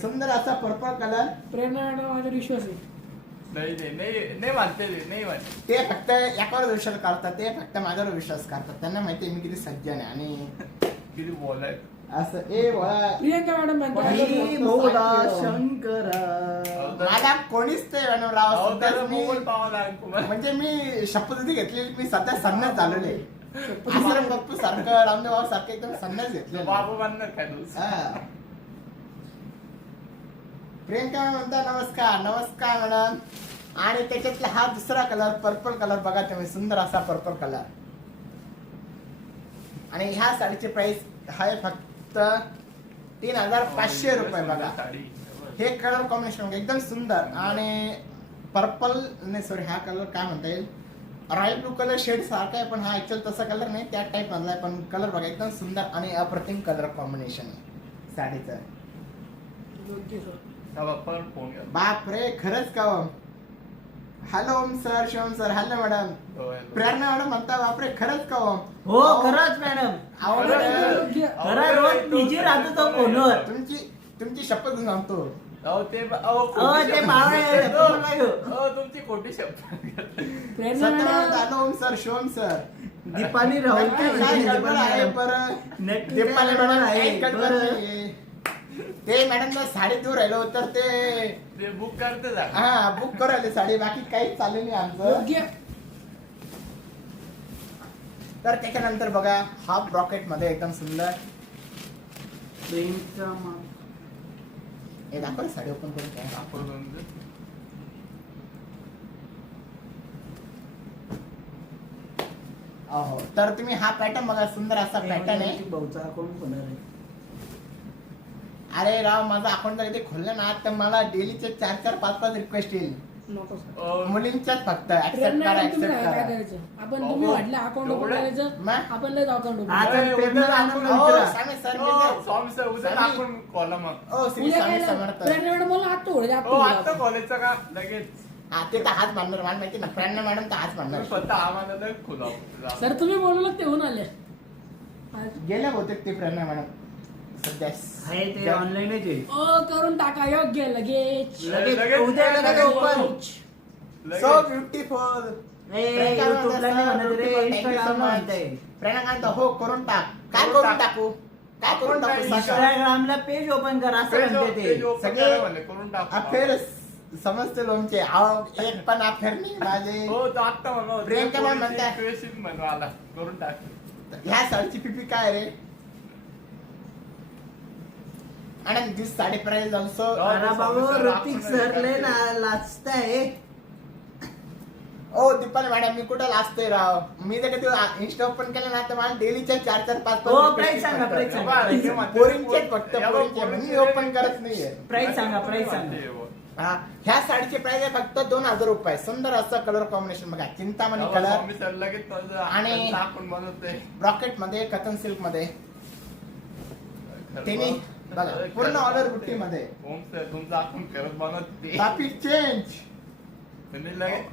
सुंदर असा पर्पल कलर. प्रेरणा मॅडम माझा विश्वास आहे. नाही मानते ते, नाही मानते. ते फक्त याच्यावर विश्वास करतात. ते फक्त माझ्यावर विश्वास करतात. त्यांना माहिती मी किती सज्जन आहे आणि किती बोलाय. असं ए बोला प्रियंका मॅडम म्हणतात हरी बोला शंकरा. मला कोणीच ते मॅडम राव अहो, सध्या त्याला मी मोबाईल पाहावा लागेल तुम्हाला. म्हणजे मी शपथविधी घेतलेली मी सध्या संन्यास झालेले आश्रम बाप्पू सारखं रामदेव बाबा सारखं एकदम संन्यास घेतलेलं. बाबू बांधणार काय तू? हा. प्रियंका म्हणता नमस्कार. नमस्कार मॅडम. आणि त्याच्यातला हा दुसरा कलर पर्पल कलर बघा तुम्ही सुंदर असा पर्पल कलर. आणि ह्या साडीची प्राइस आहे फक्त 3500 रुपये बघा. साडी. हे कलर कॉम्बिनेशन एकदम सुंदर आणि पर्पल नाही सॉरी हा कलर काय म्हणता येईल रॉयल ब्लू कलर शेड सारखा आहे पण हा ऍक्च्युअल तसा कलर नाही त्या टाइप मधला आहे पण कलर बघा एकदम सुंदर आणि अप्रतिम कलर कॉम्बिनेशन आहे साडीचं. योग्य सर. त्या बाप्पावर फोन घ्या. बाप रे खरंच का hello Om sir Shivam sir hello madam. हो, हॅलो. प्रेरणा मॅडम म्हणता बापरे खरंच का ओम. हो खरंच मॅडम. अहो, खरंच. मॅडम, योग्य. खरं रोज बिझी राहतो तो फोनवर. तुमची शपथ घेऊन सांगतो. अहो, ते खोटी बाळ आहे, शब्द. तो नका घेऊ. अहो, तुमची खोटी शब्द. प्रेरणा सत्य madam hello Om sir Shivam sir. Deepali Rahul काय काय म्हणते गडबड आहे दीपाली बरं. नक्की दीपाली काय मॅडम गडबड काही आहे गडबड बरं. नाहीये. ते मॅडम साडी दूर राहिलो तर ते ते बुक करते जा. हा बुक करायला साडी बाकी काहीच चालू नाही आमचं. योग्य. तर त्याच्यानंतर बघा हाफ ब्रॉकेट मध्ये एकदम सुंदर प्रेमचा मा- हे दाखव साडी ओपन करून काय. आपण म्हणजे अहो तर तुम्ही हा पॅटर्न बघा सुंदर असा पॅटर्न आहे. भाऊचा अकाउंट होणार आहे. अरे राव माझा अकाउंट जर ते खोललं ना तर मला डेलीचे 4-5 रिक्वेस्ट येईल नको सर. मुलींच्याच फक्त ऍक्सेप्ट प्रेरणा करा मॅडम तुम्ही ऍक्सेप्ट काय करा. करायचं आपण बाबा, तुम्ही म्हटलं अकाउंट ओपन एवढं? करायचं मग? आपण लय अकाउंट ओपन आज करायचं. प्रेरणा मॅडमला हो, विचारा. स्वामी सर हो, स्वामी सर, उद्या स्वामी. आपण कॉलम मग. ओ श्री उद्या स्वामी काय समर्थ. प्रेरणा मॅडम मला हात तोडले हो, आता कॉलेजचा का लगेच हा ते तर हाच मानणार मला माहिती ना प्रेरणा मॅडम तर हाच मानणार. तुम्ही फक्त आम्हाला तर खुलाव. सर तुम्ही बोलवलं ते होऊन आले आज. गेल्या बहुतेक ते प्रेरणा मॅडम सध्या आहे ते ऑनलाईनच आहे. ओ करून टाका योग्य लगेच. लगेच उद्या लगेच ओपन. So beautiful. युट्यूबला नाही म्हणत रे इंस्टाग्रामला म्हणताय. प्रेरणा काय म्हणतो, हो करून टाक. काय करून टाकू काय करून टाकू सांगा. इंस्टाग्रामला पेज ओपन करा असं म्हणते ते. सगळे करून टाकू. अफेअर समजते लोमचे अहो, एक पण अफेअर नाही माझे. हो तो आत्ता म्हणा प्रियंका मॅम म्हणताय. म्हणून करून टाक. ह्या साडीची पिपी काय रे? आणि दिस साडी प्राइस ऑल्सो. अरे बाबू ऋतिक सर लय लाचताय. ओ दीपाली मॅडम मी कुठं लाजतोय राव. मी तर कधी इंस्टा ओपन केलं ना तर मला डेलीच्या 4-4, 5-5 हो, प्राइस सांगा, प्राइस सांगा. पोरींचे फक्त पोरींचे मी ओपन करत नाहीये. प्राइस सांगा, प्राइस सांगा. हा, ह्या साडीची प्राइस आहे फक्त 2000 रुपये. सुंदर असं कलर कॉम्बिनेशन बघा, चिंतामणी कलर आणि आपण बनवतोय रॉकेट मध्ये, कटन सिल्क मध्ये तिने बघा पूर्ण ऑर्डर बुट्टी मध्ये. ओम सर तुमचं आपण करत बनवते टॉपिक चेंज. तुम्ही लगेच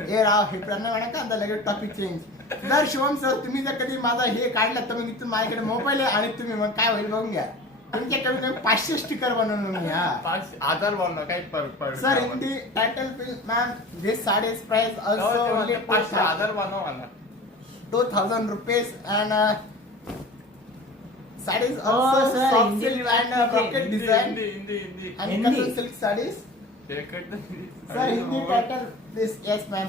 ए राव हे प्रणय मॅडम का लगेच टॉपिक चेंज. जर शिवम सर तुम्ही जर कधी माझा हे काढलं तर मी इथून माझ्याकडे मोबाईल आहे आणि तुम्ही मग काय होईल बघून घ्या. तुमच्या कमी कमी 500 स्टिकर बनवून मी. हा 5,000 बनव काही फरक पडत sir Hindi title ma'am this saris price also only 5,000 बनव मला 2000 rupees and saris Oh, also sir, soft Hindi silk में अँड बात कीजिए. Rocket design Hindi and Hindi. Cotton silk saris. Sir sir Hindi title this yes ma'am.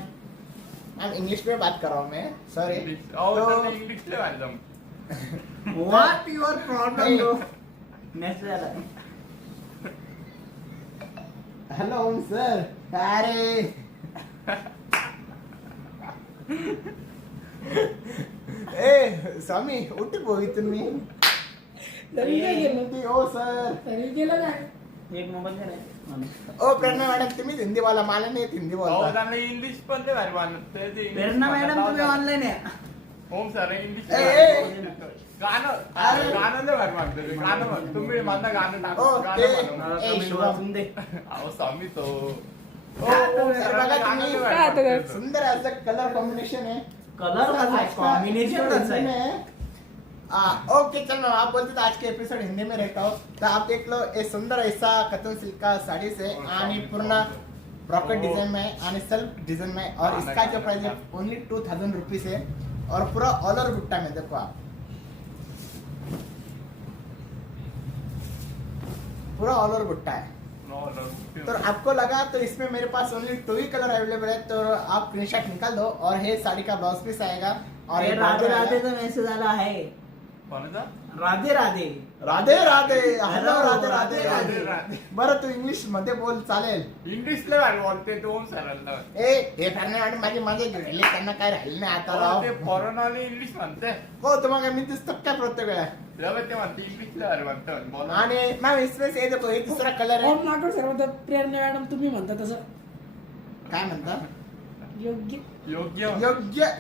Ma'am English में बात कर रहा हूँ मैं, सॉरी. इंग्लिश ले madam what your problem bro. Message आला. Hello Om sir. अरे ए स्वामी उठ पोई तुम्ही. तरी काय गेलं हिंदी ओ सर. तरी गेलं काय. एक मोबाईल दे रे. ओ प्रेरणा मॅडम तुम्ही हिंदी बोला, मला नाही येत हिंदी बोलता. त्यांना इंग्लिश पण ते भारी मानत प्रेरणा मॅडम तुम्ही ऑनलाईन आहे. ओम सर इंग्लिश अरे. गाणं लय भारी मानतो ते. गाणं म्हण तुम्ही माझं गाणं टाक ओ, गाणं ते- म्हणू. ए, शिवम. वाचून दे. अहो स्वामी तो सर बघा तुम्ही काय आता काय? सुंदर असं कलर कॉम्बिनेशन है. कलर आज कसा का कॉम्बिनेशन episode कसा हिंदी आहे. में है. ओके चल मैम आप बोलते तो आज के एपिसोड हिंदी में रहता हो तो आप देख लो ये सुंदर ऐसा कटन सिल्क का साड़ी से आणि पूर्ण रॉकेट डिजाइन में आणि सेल्फ डिजाइन में और इसका जो प्राइस है ओनली 2000 रुपीज है और पूरा ऑल ओवर बुट्टा में देखो आप पूरा ऑल ओवर बुट्टा है. तो आपको लगा तो इसमें मेरे पास ओनली 2 ही कलर अवेलेबल है तो आप स्क्रीनशॉट निकाल दो और ये साड़ी का ब्लाउज पीस आएगा और अरे ये राधे border राधे आएगा. तो मेसेज आला आहे. कोणाचा? राधे राधे. Radhe Radhe hello Hello, Radhe Radhe, Radhe Radhe. बरं तू इंग्लिश मध्ये बोल चालेल. इंग्लिश लय भारी बोलते तो ओम सरांना ए हे करणे मॅडम माझी माझे गेले त्यांना काय राहिलं नाही आता राव. ते फॉरेनवाले इंग्लिश म्हणते हो तुम्हाला मी दिसतो काय प्रत्येक वेळा. तेव्हा ते म्हणते इंग्लिश लय भारी म्हणतात बोला आणि मॅम इसमें ये देखो ये दूसरा कलर है. ओम नागड सर म्हणतात प्रेरणा मॅडम तुम्ही म्हणता तसं काय म्हणता योग्य. योग्य योग्य.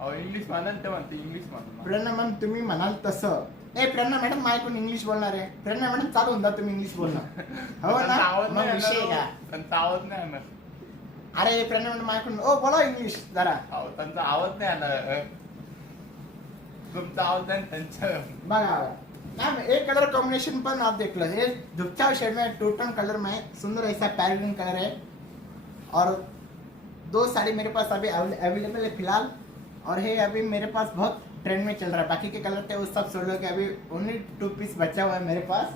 अहो इंग्लिश म्हणाल ते म्हणते इंग्लिश म्हणून प्रेरणा मॅम तुम्ही म्हणाल तसं. ए प्रेरणा मॅडम माझ्याकडून इंग्लिश बोलणार आहे. प्रेरणा मॅडम चालू होऊन जा तुम्ही इंग्लिश बोलणार. हो त्यांचा ना आवाज मग नाही विषय येणार का. हो. त्यांचा आवाज नाही येणार अरे प्रेरणा मॅडम माझ्याकडून ओ बोला इंग्लिश जरा. अहो त्यांचा आवाज नाही येणार तुमचा आवाज नाही त्यांचं बघा मैम एक कलर कॉम्बिनेशन पर आप देख लो ये दुपचा शेड में टू टोन कलर में सुंदर ऐसा पैरेट ग्रीन कलर है और 2 साड़ी मेरे पास अभी अवेलेबल है फिलहाल और ये अभी मेरे पास बहुत ट्रेंड में चल रहा है. बाकी के कलर थे उस सब छोड़ लो कि अभी ओनली 2 पीस बचा हुआ है मेरे पास.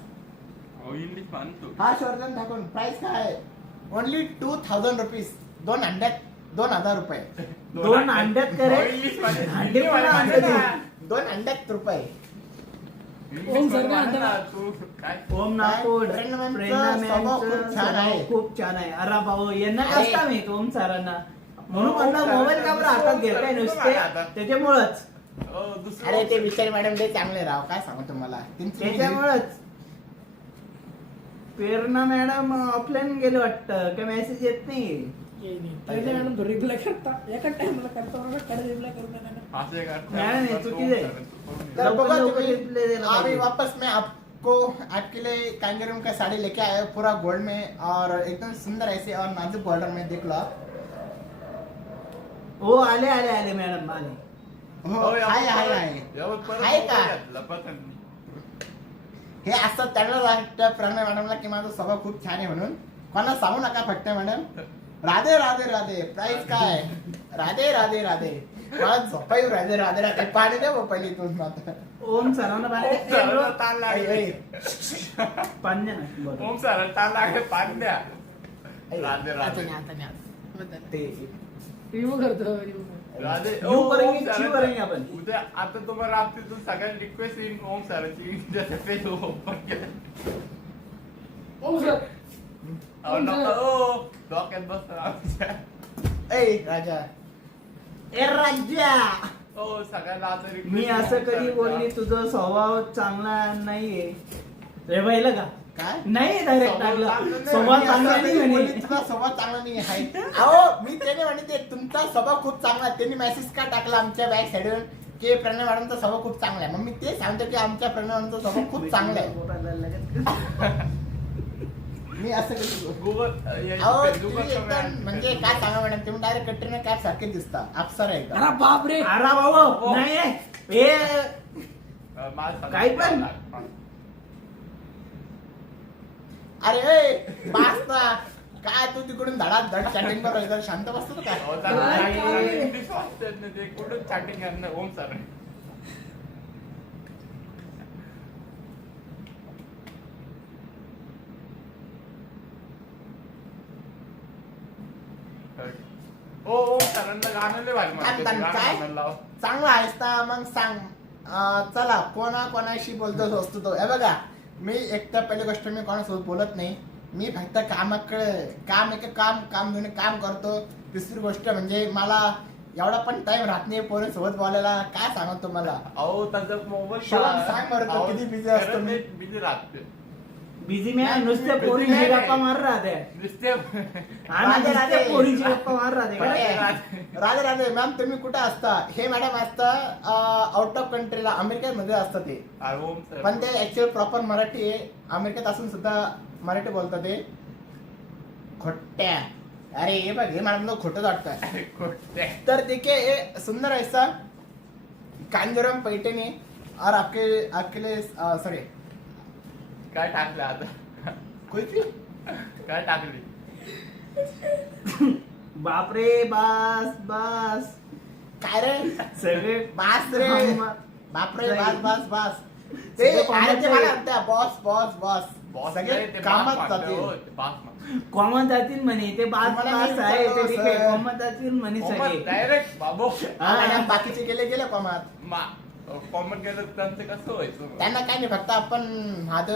अहो इंग्लिश म्हणतो हा शोरजन ठाकूर प्राइस काय आहे ओनली 2000 रुपीज. 2 अंड्यात 2000 रुपये. 2 अंड्यात करे. अहो, इंग्लिश मध्ये अंडे पण हिंदी अंडे मध्ये 2 अंड्यात रुपये. इंग्लिश मध्ये म्हणा ना, तू काय ओम नागपूर. प्रेरणा मॅमचं प्रेरणा स्वभाव मॅमचं खूप छान आहे. स्वभाव खूप छान आहे. अरे भाऊ यांना अरे. कसं माहित ओम सरांना म्हणून ओम म्हणलं सरांना मोबाईल का बरं हातात ओम घेताय सरांना नुसते आता. त्याच्यामुळंच दुसरं अरे ते बिचारी मॅडम लय चांगले राव काय सांगू तुम्हाला. त्याच्यामुळंच प्रेरणा मॅडम ऑफलाईन गेले वाटतं काय मेसेज येत नाही. प्रेरणा मॅडम तो रिप्लाय करता एका टाइमला करता बरोबर रिप्लाय करता नाही. असं करतात. नाही, नाही, चुकीचं आहे. तर बघा लवकर तुम्ही reply द्यायला अभी पाहिजे. वापस मैं आपको आपके लिए कांगेरूम का साड़ी लेके आया हूँ पूरा गोल्ड में और एकदम सुंदर ऐसे और नाजुक बॉर्डर में देख लो आप. हो आले आले आले मॅडम आले. हो हाय हाय हाय. आहे का? हे असं त्यांना वाटतं प्रणय मॅडमला की माझा स्वभाव खूप छान आहे म्हणून. कोणा सांगू नका फक्त मॅडम. राधे राधे राधे प्राइस काय राधे राधे राधे मला झोपायू राधे राधे राधे पाणी द्या बा पहिली तूच आता. ओम सरांना ताण लागले पाण्या ना बरं. ओम सर ताण लागले पाणी द्या राधे आता राधे नाही आता नाही आता बदल ते रिमूव्ह करतो रिमूव्ह राधे यू करेंगे, ओम चिव सरांचं- करेंगे आपण. उद्या आता तुम्हाला रात्रीतून सगळ्यांना रिक्वेस्ट येईल ओम सरांची जसं पेज ओपन केलं ओ सर ओम सर. डोक्यात बसतं आमच्या ए राजा ए राजा हो सगळ्यांना आता request मी येईल असं ओम कधी सरांचा. बोलली तुझा स्वभाव चांगला नाहीये रे पाहिलं का काय नाही डायरेक्ट स्वभाव टाकला चांगला नाही. स्वभाव मी चांगला असं नाही नाही म्हणे बोलली, तुझा स्वभाव चांगला नाही आहे अहो मी त्याने म्हणते तुमचा स्वभाव खूप चांगला आहे. त्यांनी मेसेज का टाकला आमच्या बॅक साईडवर की प्रणय मॅडमचा स्वभाव खूप चांगला आहे मग मी ते सांगतो की आमच्या प्रणय मॅडमचा स्वभाव खूप चांगला आहे मी असं कधी गुगल अहो फेसबुकवर तुम्ही comment एकदम म्हणजे काय सांगा मॅडम तुम्ही डायरेक्ट कटरीना कॅफ सारखे दिसता अप्सरा आहे का अरे बाप रे अरे बाबा हो. नाही हे माझं सांग. काही पण. अरे ए बास्ता काय तू तिकडून धडात धड चॅटिंग कर शांत बसतो का हो, काय चालेल. काय? चालेल. इंग्लिश वाचतात ना ते कुठून चॅटिंग करणार ओम सर ओ ओम सरांना गाणं लय भारी म्हणतात. काय? गाणं काय? म्हणायला लाव. चांगला आहेस ना मग सांग चला कोणाशी बोलतो असतो तो हे बघा मी एक तर पहिली गोष्ट मी कोणासोबत बोलत नाही मी फक्त कामाकडे काम घेऊन काम करतो दुसरी गोष्ट म्हणजे मला एवढा पण टाइम राहत नाही पोरीसोबत बोलायला काय सांगतो तुम्हाला अहो त्याचा मोबाईल शिवम, सांग बरं तो किती busy असतो मी? बिझी राहते बिझी मी आहे, नुसते busy पोरींची नाही. गप्पा मार राहते नुसते आणि नुसते पोरींची गप्पा मार राहते पण का? राधे राधे मॅम तुम्ही कुठे असता हे मॅडम असतं आउट ऑफ कंट्रीला अमेरिकेमध्ये असतं ते अरे ओम सर पण ते ऍक्च्युअल प्रॉपर मराठी आहे अमेरिकेत असून सुद्धा मराठी बोलतात ते खोट्या अरे हे बघ हे मॅडम खोटं वाटतं खोटे तर देखिए ये सुंदर ऐसा कांजरम पैठणी और आपके सॉरी काय टाकलं आता कोई भी काय टाकली बापरे बास बास काय रे सगळे बास रे आम्हा- बापरे बास बास सगळे ते कामात अरे ते आहे. मला म्हणतात बॉस बॉस बॉस बॉस सगळे कामात जातील कॉमन जातील म्हणे ते बास तुम्हाला बास मी आहे ते विचारलं, ठीक आहे सर. कॉमन जातील म्हणे सगळे डायरेक्ट बाबो हा. आणि बाकीचे गेले कामात कॉमन केलं तर त्यांचं कसं व्हायचं त्यांना काय नाही फक्त आपण हात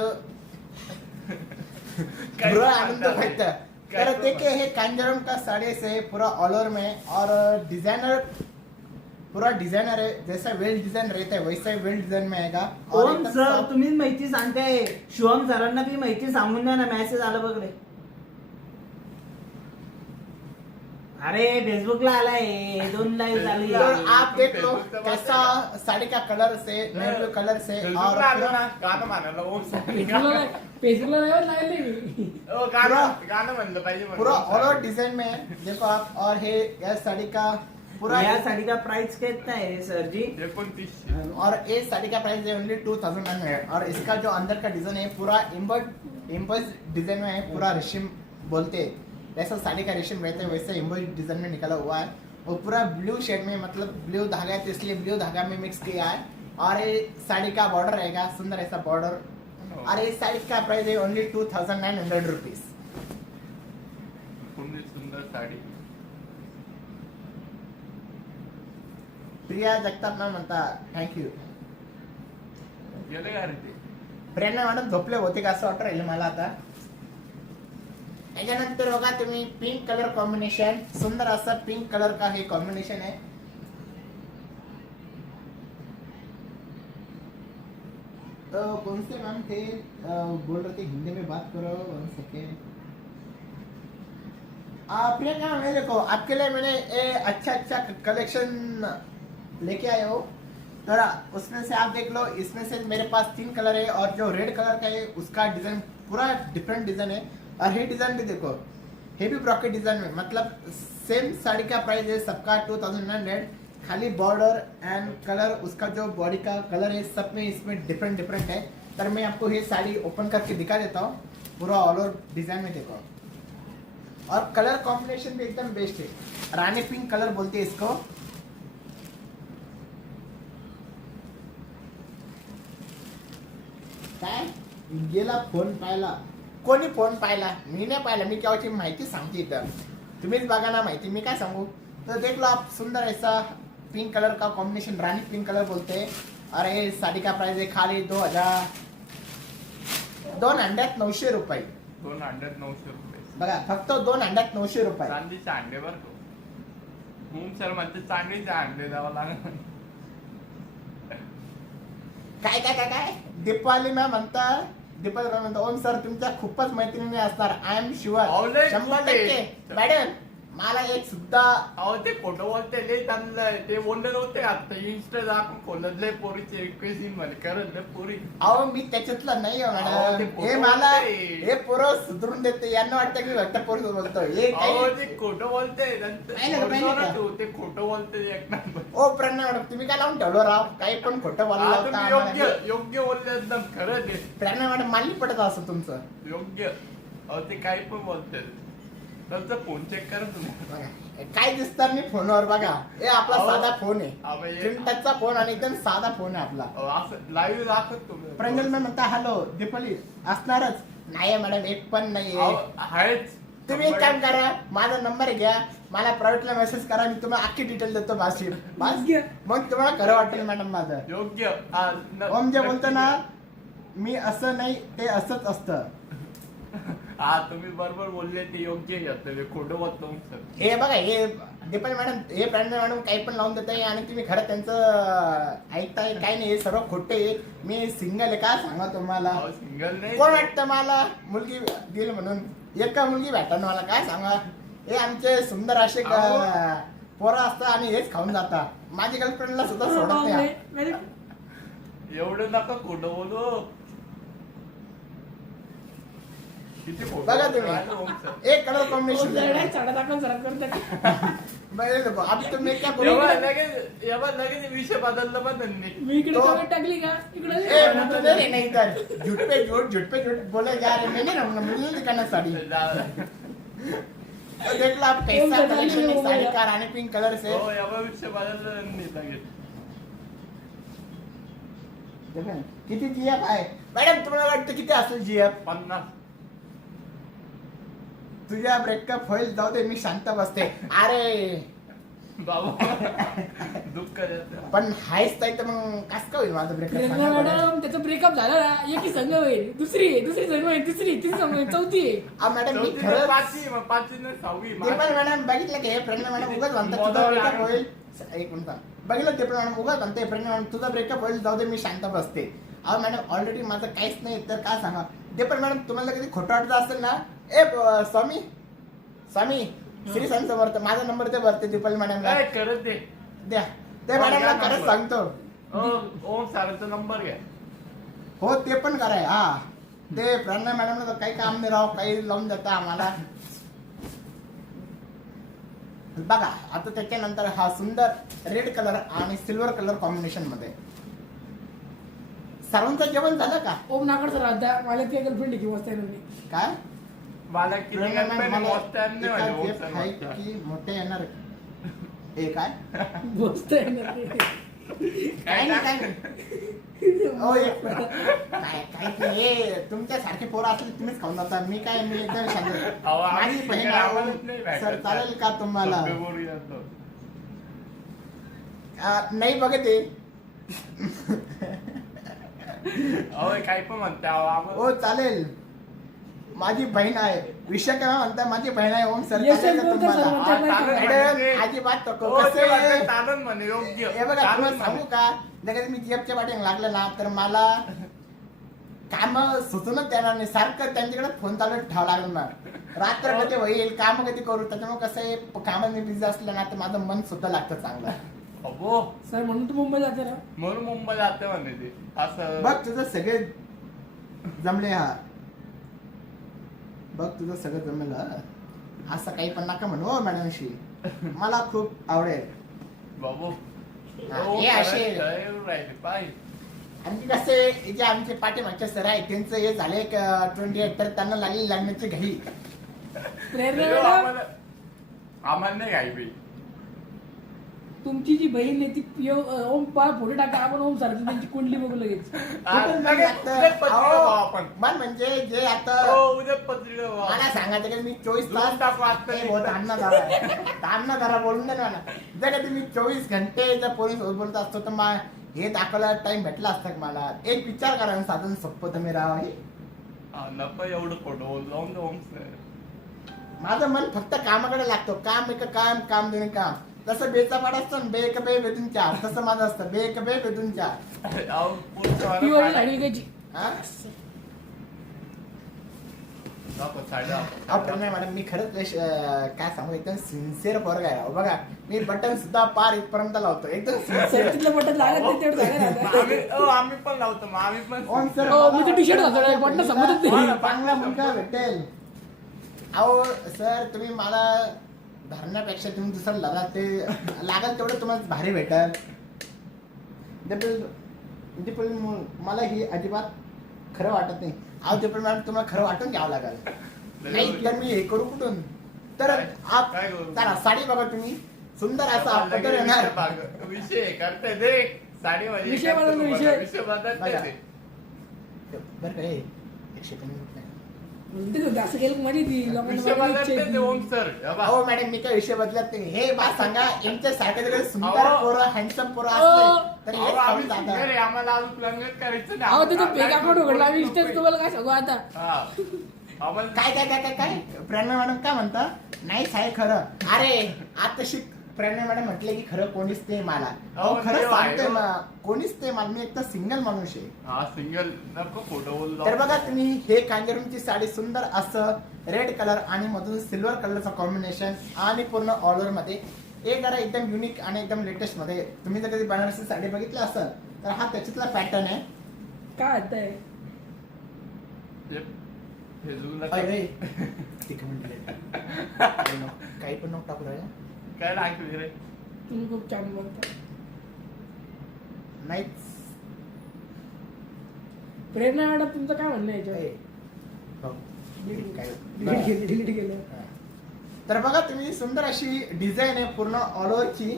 काय बुरा आनंद सांगता फक्त काय तर तो देखिए ये कांजरम का साड़ी से पूरा ऑल ओवर में और डिजाइनर पूरा डिजाइनर है जैसा वेल डिजाइन रहता है वैसा ही वेल डिजाइन में आएगा और ओम एकदम सर soft- तुम्हीच माहिती सांगताय शिवम सरांना बी माहिती सांगून द्या ना मेसेज आला बघ रे अरे फेसबुकला आलाय 2 लाईव्ह चालू तो आहे. आप देख लो Facebook से बात कैसा साड़ी का कलर से नेवी कलर से और आलो ना गाणं म्हणायला ओम फेसबुकला नाही लागले मी गाणं म्हणलं पाहिजे म्हणलं पूरा ओम ऑल ओवर सर. डिजाइन में है देखो आप और है यह साड़ी का पूरा या साडी का प्राइस कितना है सर जी 2900. और ये साड़ी का प्राइस है ओनली 2900 और इसका जो अंदर का डिजाइन है पूरा इम्बर्स डिजाइन में है पूरा रेशम बोलते हैं जैसा साड़ी का रेशम रहता है वैसे इम्बर्स डिजाइन में निकला हुआ है और पूरा ब्लू शेड में मतलब ब्लू धागा है तो इसलिए ब्लू धागा में मिक्स किया है और ये साड़ी का बॉर्डर रहेगा सुंदर ऐसा बॉर्डर और ये साड़ी का प्राइस है ओनली 2900 रुपीज पूर्ण सुंदर साडी प्रिया जगताप मॅम म्हणता थँक्यू गेले का रे ते प्रेरणा मॅडम झोपले होते का असं वाटत राहिलं मला आता याच्यानंतर बघा तुम्ही पिंक कलर कॉम्बिनेशन सुंदर असं पिंक कलर का हे कॉम्बिनेशन आहे तो कौन से मैम थे बोल रहे थे हिंदी में बात करो 1 सेकेंड प्रियंका मेरे को आपके लिए मैंने अच्छा कलेक्शन लेके आया हो जरा उसमें से आप देख लो इसमें से मेरे पास 3 कलर है और जो रेड कलर का है उसका डिजाइन पूरा डिफरेंट डिजाइन है और ये डिजाइन भी देखो ये भी ब्रॉकेट डिजाइन में मतलब सेम साड़ी का प्राइस है सबका 2900 खाली बॉर्डर एंड कलर उसका जो बॉडी का कलर है सब में इसमें डिफरेंट है तर मैं आपको ये साड़ी ओपन करके दिखा देता हूँ पूरा ऑल ओवर डिजाइन में देखो और कलर कॉम्बिनेशन भी एकदम बेस्ट है रानी पिंक कलर बोलते हैं इसको काय गेला फोन पाहिला कोणी फोन पाहिला? मी नाही पाहिला, मी केव्हाची माहिती सांगते इथं, तुम्हीच बघा ना माहिती, मी काय सांगू. तर देख लो आप, सुंदर ऐसा पिंक कलर का कॉम्बिनेशन, रानी पिंक कलर बोलते हैं. और ये साड़ी का प्राइस है खाली 2,900 रुपये. 2,900 रुपये. बघा फक्त 2,900 रुपये. चांदीचे अंडे बरं का. सर म्हणते चांदीचे अंडे द्यावं लागेल. काय काय काय काय दीपावली मॅम म्हणता, दीपावली मॅम म्हणता ओम सर तुमच्या खूपच मैत्रिणी असणार, आय एम शुअर. अहो, लय 100%. खूप मॅडम मला एक सुद्धा अहो ते खोटं बोलते लय चांगलं ते बोलले होते आता इंस्टा दाखवून खोलत लय पोरीचे रिक्वेस्ट मध्ये करत लय पोरी. अहो मी त्याच्यातला नाही हो अहो, ते मॅडम. पोरं हे मला बोलते. हे पोरं सुधरून देते, यांना वाटतं की भक्त पोरं बोलतोय. हे अहो काही ते खोटं बोलते पाहिलं का, पाहिलं का? ते खोटं बोलते एक नंबर. ओ प्रणय मॅडम तुम्ही काय लावून ठेवलं राव, काही पण खोटं बोलला हा, होता तुम्ही आम्हाला. योग्य बोलले एकदम खरं ते प्रणय मॅडम मानली पडत असं तुमचं. योग्य. अहो ते काही पण बोलते. त्यांचा फोन चेक करा तुम्ही. बघा, काय दिसतात नाही फोनवर बघा. हे आपला अहो, साधा फोन आहे, अहो, हे- चिंटचा फोन आणि एकदम साधा फोन आहे आपला. अहो, असं लाईव्ह दाखवत तुम्ही. प्रंजल मॅम म्हणता हॅलो दीपाली असणारच नाही मॅडम, एक पण नाहीये. अहो, आहेच. तुम्ही एक काम करा, माझा नंबर घ्या, मला प्रायव्हेटला मेसेज करा, मी तुम्हाला अख्खी डिटेल देतो बाशी बस. मग तुम्हाला खरं वाटेल मॅडम माझं. योग्य. हा, ओम जे बोलतो ना, मी असं नाही ते असंच असतं. हा तुम्ही बरोबर बोलले ते योग्य घेतलं खोटं बोलतो सर. हे बघा हे दीपाली मॅडम, हे प्रंजल मॅडम काही पण लावून देत आहे आणि तुम्ही खरं त्यांचं ऐकताय. काही नाही, हे सर्व खोटे आहे. मी सिंगल आहे का सांगा तुम्हाला. सिंगल नाही. कोण वाटतं मला मुलगी दिल म्हणून? एका मुलगी भेटणं मला काय सांगा. हे आमचे सुंदर असे पोरं असतात आणि हेच खाऊन जातात. माझी गर्लफ्रेंडला सुद्धा सोडत नाही. एवढं नका खोटं बोलू. किती खोटं बघा बोलतो ओम सर. तुम्ही एक कलर कॉम्बिनेशन. साडा दाखवून जरा करतात. आता तुम्ही काय एवढं बोलू? लगेच विषय बदलला पण त्यांनी. मी इकडे तो- कमेंट टाकली का ए, इकडे मुझे नहीं नहीं इधर झूठ पे झूठ बोले जा रहे, मैं नहीं रहूंगा, मुझे नहीं दिखाना साड़ी. तो देख लो आप कैसा कलेक्शन है साड़ी का, रानी पिंक कलर से. हो एवढा विषय बदलला त्यांनी लगेच. देखा, किती जीएफ आहे मॅडम? तुम्हाला वाटतं किती असेल जीएफ? 50. तुझ्या ब्रेकअप होईल, जाऊ दे, मी शांत बसते. अरे बाबा दुःख देतं. पण हायच ताई, तर मग कस का होईल माझं ब्रेकअप? मॅडम त्याचा ब्रेकअप झाला ना, एकी संघ होईल, दुसरी संघ होईल, तिसरी संघ होईल, चौथी आहे. मॅडम मी चौथी खरंच पाचवी, मग पाचवी नाही सहावी. ते पण मॅडम बघितलं की हे प्रेरणा मॅडम उगाच म्हणतात तुझा ब्रेकअप होईल. एक मिनिट बघितलं ते पण मॅडम उगाच म्हणते प्रेरणा मॅडम तुझा ब्रेकअप होईल, जाऊ दे, मी शांत बसते. अहो मॅडम ऑलरेडी माझं काहीच नाही तर काय सांगा. ते पण मॅडम तुम्हाला कधी खोटं वाटत असेल ना, ए स्वामी श्री संत समर्थ, माझा नंबर ते भरते दीपाली मॅडमला काय करत ते. द्या. ते मॅडमला खरंच सांगतो. ओम सरांचा नंबर घ्या. हो ते पण कराय. हा ते प्रणय मॅडमला तर काही काम नाही राव, काही लावून देता आम्हाला. बघा आता त्याच्यानंतर हा सुंदर रेड कलर आणि सिल्वर कलर कॉम्बिनेशन मध्ये. सर्वांचं जेवण झालं का? ओम नाकड सर आता मला ती गर्लफ्रेंड की मस्त आहे. काय मला किती प्रणय मॅम, गणपती मला मोजता नाही एका म्हणजे ओम gift सर आहे मोजता. की मोठे येणार आहे? हे काय मस्त आहे ना ते. काय नाही काय नाही. हो, काय काय ते हे तुमच्यासारखे पोरं असले तुम्हीच खाऊन जाता. मी काय, मी एकदम शांत. अहो, आम्ही माझी बहीण सगळे आम्हालाच नाही आहे. भेटत. सर चालेल का तुम्हाला? फेब्रुवारी येतो. नाही बघत आहे. अहो काही पण म्हणते अहो, आम्हाला- हो चालेल, माझी बहीण आहे. विषय काय म्हणता, माझी बहीण आहे. ओम सर Yes, चालेल का sir, तुम्हाला? बोलतो, हा, चालेल मॅडम म्हणजे. अजिबात नको. हो, कसं ते म्हणते, आहे? चालेल म्हणे योग्य. हे बघा चालेल तुम्हाला म्हणे. सांगू का, जर मी जीएफच्या पाठीमागे लागलं ना तर मला काम सुचूनच देणार नाही. सारखं त्यांच्याकडे फोन चालू ठेवावं लागलं ना. रात्र कधी होईल, काम कधी करू. त्याच्यामुळे कसं आहे, कामात मी बिझी असलं ना तर माझं मन सुद्धा लागतं चांगलं. अबो सर म्हणून तू मुंबई जाते ना. म्हणून मुंबई जाते म्हणे ते असं. बघ तुझं सगळे जमले. हा बघ तुझं सगळं जमलं. हा. असं काही पण नका म्हणू हो मॅडमशी, मला खूप आवडेल. बाबू हा, हो, हे असे खरंच राहिले पाय. आणखी कसे जे आमचे पाठीमागचे सर आहे त्यांचं हे झाले 28 तर त्यांना लागली लग्नाची घाई. प्रेरणा हे मॅडम आम्हाला नाही घाई बाई. तुमची जी बहीण आहे ती ओम फोटो टाका आपण ओम सर त्यांची कुंडली बघू लगेच कुठून लगेच लागतं? उद्या पत्रिका अहो, भाऊ आपण. मन म्हणजे जे आता हो, उद्या पत्रिका भाऊ. मला सांगायचं की मी 24 दोन तास टाकू आता ए, भाऊ, तान्ना धरा बोलून दे ना मला. जर कधी मी 24 घंटे जर पोलीस सोबत बोलत असतो तर हे दाखवायला टाइम भेटला असता का मला. एक विचार करा ना, साधन सोपं तुम्ही राहा हे. हा, नको एवढं खोटं जाऊन दे ओम सर. माझं मन फक्त कामाकडे लागतो. काम एक काम, काम दोन काम. तसं बेचा पाड असतो ना, बे एक बे बेदून चार, तसं माझं असतं बे एक बे बेदून चार. अहो, पुढचं वाला पिवळी काय? साडी विकायची हा? दाखव, साडी दाखव. अहो, प्रेरणा मॅडम मी खरंच काय सांगू एकदम सिन्सिअर पोरगा आहे. अहो, बघा मी बटन सुद्धा पार इथपर्यंत लावतो एकदम सर सिन्सिअर. तिथलं बटन लागत नाही तेवढं सांगा आम्ही पण लावतो मग आम्ही पण ओम सर, हो, मी तर टी-शर्ट घातलं बटन समजत नाही चांगला मुलगा भेटेल. अहो सर तुम्ही मला धरण्यापेक्षा तुम्ही दुसरं लगा ते लागल तेवढं तुम्हाला भारी भेटेल. मला ही अजिबात खरं वाटत नाही. अहो ते पण मॅडम तुम्हाला खरं वाटून घ्यावं लागेल. नाही तर मी हे करू कुठून. तर आप काय करू? चला साडी बघा तुम्ही सुंदर असा पदर येणार. विषय करते दे साडी मध्ये विषय बदलतो, विषय. विषय बदलते बघा. ते. बरं का हे 150 रुपये. असं केलं माझी ती विषय बदलते ते ओम सर. हो मॅडम मी काय विषय बदलत नाही. हे बात सांगा यांच्या सारखे जर सुंदर अहो. पोरं हँडसम पोरं अहो. असले तर हेच आम्ही खाऊन सिंगर आहे, जातात. आम्हाला अजून लग्न करायचं नाही. अहो तिथं आम्हाला फेक अकाउंट उघडला आम्ही इंस्टाच रुपये. तुम्हाला काय सांगू आता हा. आम्हाला काय काय काय काय काय प्रेरणा मॅडम काय म्हणता. नाही साहेब खरं. अरे आता शिक प्रेरणा मॅडम म्हटले की खरं कोणीच ते मला. अहो अहो, खरं देव आहे, सांगतोय हो. ना कोणीच ते मला. मी एक तर सिंगल माणूस आहे. हा सिंगल नको फोटो बोलू तर बघा तुम्ही हे कांजरूमची साडी सुंदर असं रेड कलर आणि मधून सिल्वर कलरचं कॉम्बिनेशन आणि पूर्ण ऑल ओव्हर मध्ये एक जरा एकदम युनिक आणि एकदम लेटेस्ट मध्ये. तुम्ही जर कधी बनारसी साडी बघितली असेल तर हा त्याच्यातला पॅटर्न आहे. काय आता आहे फेसबुकला अय, अय. ते comment मध्ये. काही पण नको टाकू राहिला. काय टाकली रे तुम्ही खूप छान बोलता नाहीच. प्रेरणा मॅडम तुमचं काय म्हणणं आहे याच्यावर अय. हो. काय- डिलीट केलं हा. तर बघा तुम्ही सुंदर अशी डिझाईन आहे पूर्ण ऑल ओव्हरची.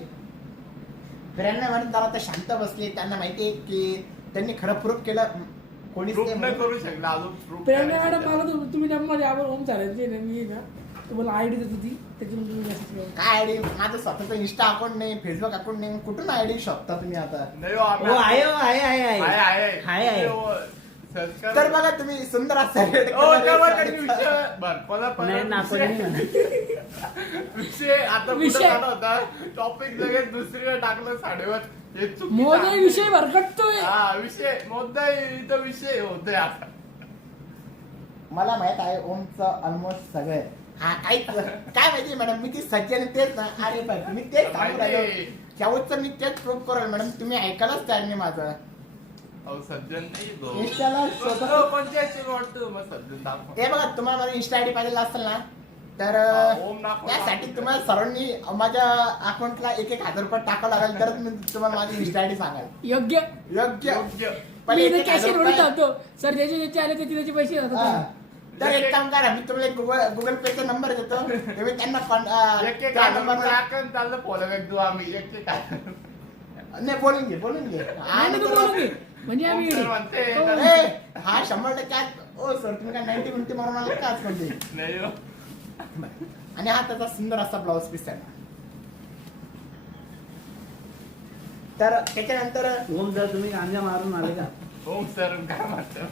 प्रेरणा मॅडम जरा आता शांत बसले. त्यांना माहिती आहे की त्यांनी खरं प्रूफ केलं. कोणीच प्रूफ नाही नाही म्हणून. करू शकला अजून प्रूफ प्रेरणा मॅडम मला तुम्ही नंबर यावर ओम चालायचे ना मी ना तुम्हाला आयडी देत होती त्याच्यावर तुम्ही मेसेज केला काय आयडी माझं स्वतःचं इंस्टा अकाउंट नाही फेसबुक अकाउंट नाही. कुठून आयडी शोधता तुम्ही आता. नाही हो, आम्ही- हो आहे हो, आहे आहे आहे, आहे. आहे, आहे. हो, search कर. तर बघा तुम्ही सुंदर असं red हो, color तेव्हा साडीचा- त्यांनी विषय- बरं, परत नाही नाको विषय- नाही म्हणत. विषय आता कुठं विषय- झाला होता टॉपिक लगेच दुसरीकडे टाकलं साडीवर हे चुकीचं मोदी आहे. विषय भरकटतोय हा विषय मुद्दा इथं विषय होतोय आता मला माहित आहे ओमचं ऑलमोस्ट सगळं. हा काहीच काय माहिती मॅडम मी ती सज्जन तेच ना. अरे पण मी तेच सांगू राहिलो. माहिती. शेवटचं मी तेच प्रूफ करेल मॅडम. तुम्ही ऐकायलाच तयार नाही माझं. अहो सज्जन नाही गो. इंस्टाला स्वतः हो, पंचायत वाटतं मग सज्जन दाखव. हे बघा तुम्हाला माझं इंस्टा आयडी पाहिजे असेल ना तर ओम दाखव. त्यासाठी तुम्हाला सर्वांनी माझ्या अकाउंटला 1,000 रुपये टाकावं लागेल तर मी तुम्हाला माझी इंस्टा आयडी सांगाल. योग्य योग्य योग्य. पण मी इथे 1,000 कॅशियर म्हणून रुपये- टाकतो सर ज्याचे ज्याचे आले ते त्याचे पैसे हा. होतात तर एक काम करा मी तुम्हाला गुगल पेचा नंबर देतो. तुम्ही त्यांना एक एक त्या नंबरला टाकून चाललं फॉलो बॅक देऊ आम्ही एक एक नाही बोलून घे बोलून घे. आणि तू तर- बोलू दे. म्हणजे आम्ही ओम सर म्हणते, हो. ए, हा 100% आज ओ सर तुम्ही काय 90 मिनिटे मारून आले का आज म्हणजे. नाही हो. आणि हा त्याचा सुंदर असा ब्लाऊज पीस आहे. तर त्याच्यानंतर ओम जर तुम्ही गांजा मारून आले का ओम सर काय म्हणतो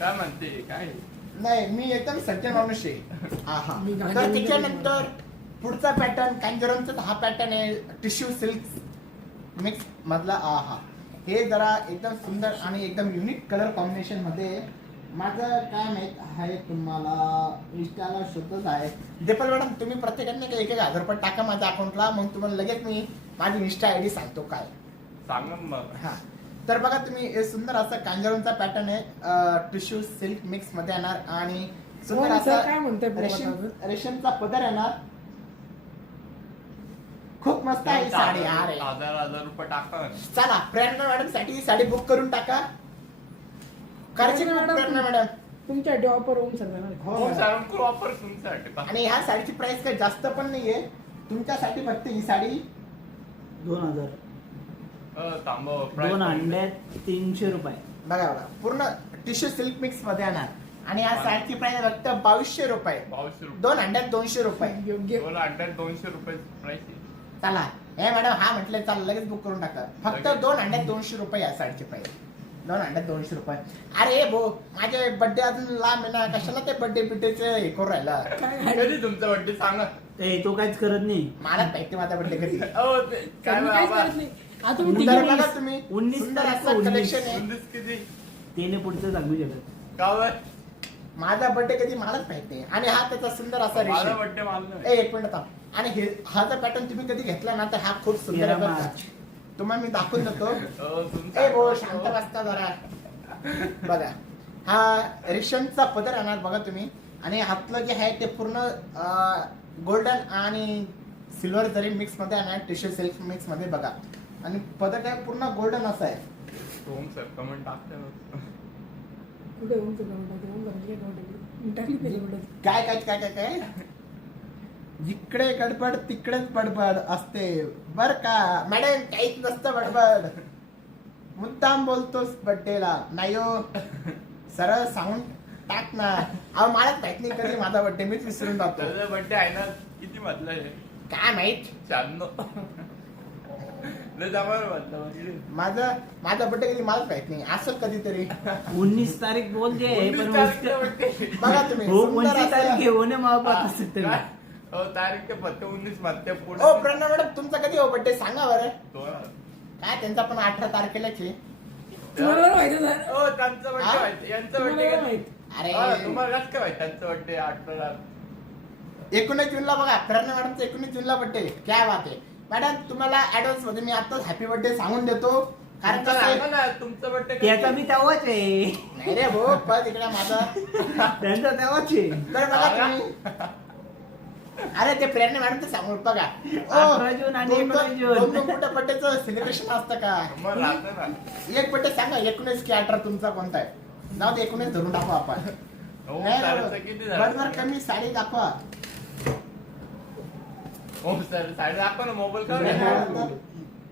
काय म्हणते काय नाही मी एकदम सज्जन माणूस आहे. हा. मी गांधी तर वगैरे त्याच्यानंतर पुढचा पॅटर्न कांजरमचा हा पॅटर्न आहे टिश्यू सिल्क मिक्स मधला. हा हे जरा एकदम सुंदर आणि एकदम युनिक कलर कॉम्बिनेशन मध्ये. माझं काय माहित आहे तुम्हाला इंस्टाला शोधत आहे. दीपल मॅडम तुम्ही प्रत्येकाने 1,000 रुपये टाका माझ्या अकाउंटला. मग तुम्हाला लगेच मी माझी इंस्टा आयडी सांगतो काय. सांगा मग हा तर बघा तुम्ही हे सुंदर असा कांजरमचा पॅटर्न आहे. टिश्यू सिल्क मिक्स मध्ये येणार आणि सुंदर हो, सर, असा काय म्हणताय रेशमचा पदर येणार. खूप मस्त आहे ही साडी. अरे 1,000 रुपये टाका चला प्रेरणा मॅडम साठी ही साडी बुक करून टाका. करायची का प्रेरणा मॅडम. तुमच्या ऑफर ओम सर देणार. हो ओम मॅडम. सर ऑफर तुमच्यासाठी आणि ह्या साडीची प्राइस काही जास्त पण नाहीये तुमच्यासाठी. फक्त ही साडी 2000 थांबा दोन अंड्यात 300 रुपये. बघा बघा पूर्ण टिश्यू सिल्क मिक्स मध्ये येणार आणि या साडीची प्राइस फक्त 2200 रुपये. 2200 रुपये. 2 अंड्यात 200 रुपये. योग्य. 2 अंड्यात 200 रुपये प्राइस आहे. चला हे मॅडम हा म्हटलं चला लगेच बुक करून टाका. फक्त लगेच. 2 अंड्यात 200 रुपये या साडीची प्राइस. 2 अंड्यात 200 रुपये. अरे भो माझे बर्थडे अजून लांब आहे ना, कशाला ते बर्थडे बिड्डेचे हे करू राहिला. कधी तुमचा बर्थडे सांगा. तो काहीच करत नाही. मला माहिती माझा बर्थडे कधी. हो ते काय तुम्ही काहीच बाबा. करत नाही. आता मी सुंदर तिघी बघा मुली- तुम्ही 19 सुंदर तारीख असं 19. कलेक्शन आहे. उंदीस किती त्याने पुढचं सांगू शकत. का बरं? माझा बर्थडे कधी मलाच माहित नाही आणि हा त्याचा सुंदर असा माझा रेशीम. बर्थडे मानलं ए, एक मिनिट थांब. आणि हा जर पॅटर्न तुम्ही कधी घेतला ना तर हा खूप सुंदर आहे 13 बरं का. मार्च. तुम्हाला मी दाखवून देतो. तुमचा ए भो शांत बसता जरा. बघा हा रेशमचा पदर येणार बघा तुम्ही आणि हातलं जे आहे ते पूर्ण गोल्डन आणि सिल्वर जरी मिक्स मध्ये येणार टिश्यू सिल्क मिक्स मध्ये बघा आणि पदर काय पूर्ण गोल्डन असं आहे. सोम सर कमेंट टाकते ना. कुठे होऊन तुला म्हणतात? होऊन करायची काय comment? टाकली त्याच्याकडे. काय काय काय काय काय जिकडे गडबड तिकडेच बडबड असते बर का मॅडम. काहीच नसतं बडबड. मुद्दाम बोलतोस बर्थडेला नाही हो. सरळ सांगून टाक ना. अहो मलाच माहित नाही कधी माझा बर्थडे मीच विसरून जातो. त्याचा बर्थडे आहे ना किती म्हटलं आहे काय माहित 96. लय जवळ म्हटलं. माझा बर्थडे कधी मलाच माहित नाही असेल कधीतरी. 19 तारीख बोलते पण 19 तारीखचा उसके- birthday. बघा तुम्ही हो सुंदर 19 तारीख असं- है होने माँ बाप असते. काय? हो तारीख के पत्ते 19 म्हणते पुढे. ओ प्रणव मॅडम तुमचा कधी हो बर्थडे सांगा बरं. दोन. काय त्यांचा पण 18 तारखेलाच आहे. तुम्हाला नाही माहिती सर. हो त्यांचा हा? बर्थडे माहिती यांचा तुम्हाला बर्थडे नाही माहित. अरे तुम्हाला कसं काय माहिती त्यांचा बर्थडे 18. 19 जूनला बघा प्रणव मॅडमचा 19 जूनला बर्थडे. काय बात आहे मॅडम. तुम्हाला ऍडव्हान्स मध्ये मी आताच हॅपी बर्थडे सांगून देतो कारण कसं आहे- ना तुमचा बर्थडे त्याचा मी तेव्हाच आहे. नाही रे भाऊ पण इकडे माझा त्यांचा तेव्हाच आहे. तर बघा तुम्ही. अरे ते प्रेरणा मॅडम ते सांगून बघा. 18 जून आणि 19 जून. दोन कुठे बर्थडेचं सेलिब्रेशन असतं का. मग राहतं ना. एक बर्थडे सांगा 19 की 18 तुमचा कोणता आहे. जाऊ दे 19 धरून टाकू आपण. हो नाही सरांचं बरोबर. किती बरोबर झालं? कमी साडी दाखवा. हो सर साडे दाखवा ना मोबाईल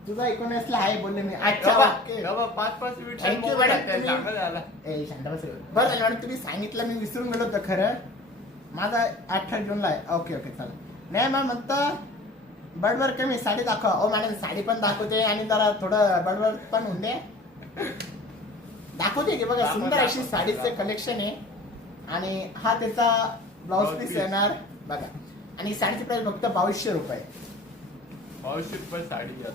तुझा 19 ला आहे बोलले मी. अच्छा okay. 5-5 minute Thank you, mobile madam. आहे, सांगा झाला. ए शांत बस. बरं झालं मॅडम तुम्ही सांगितलं मी विसरून गेलो होतं खरं. माझा 18 जूनला आहे. ओके ओके चालेल. नाही मॅम म्हणता बडबर कमी साडी दाखवा. ओ मॅडम साडी पण दाखवते आणि जरा थोडं बडबर पण होऊन दे. दाखवते की बघा दाखवा, सुंदर अशी दाखवा. साडीचे कलेक्शन आहे आणि हा त्याचा ब्लाउज Blouse पीस piece. येणार बघा आणि साडीची प्राइस फक्त 2200 रुपये. 2200 रुपये साडी घ्या.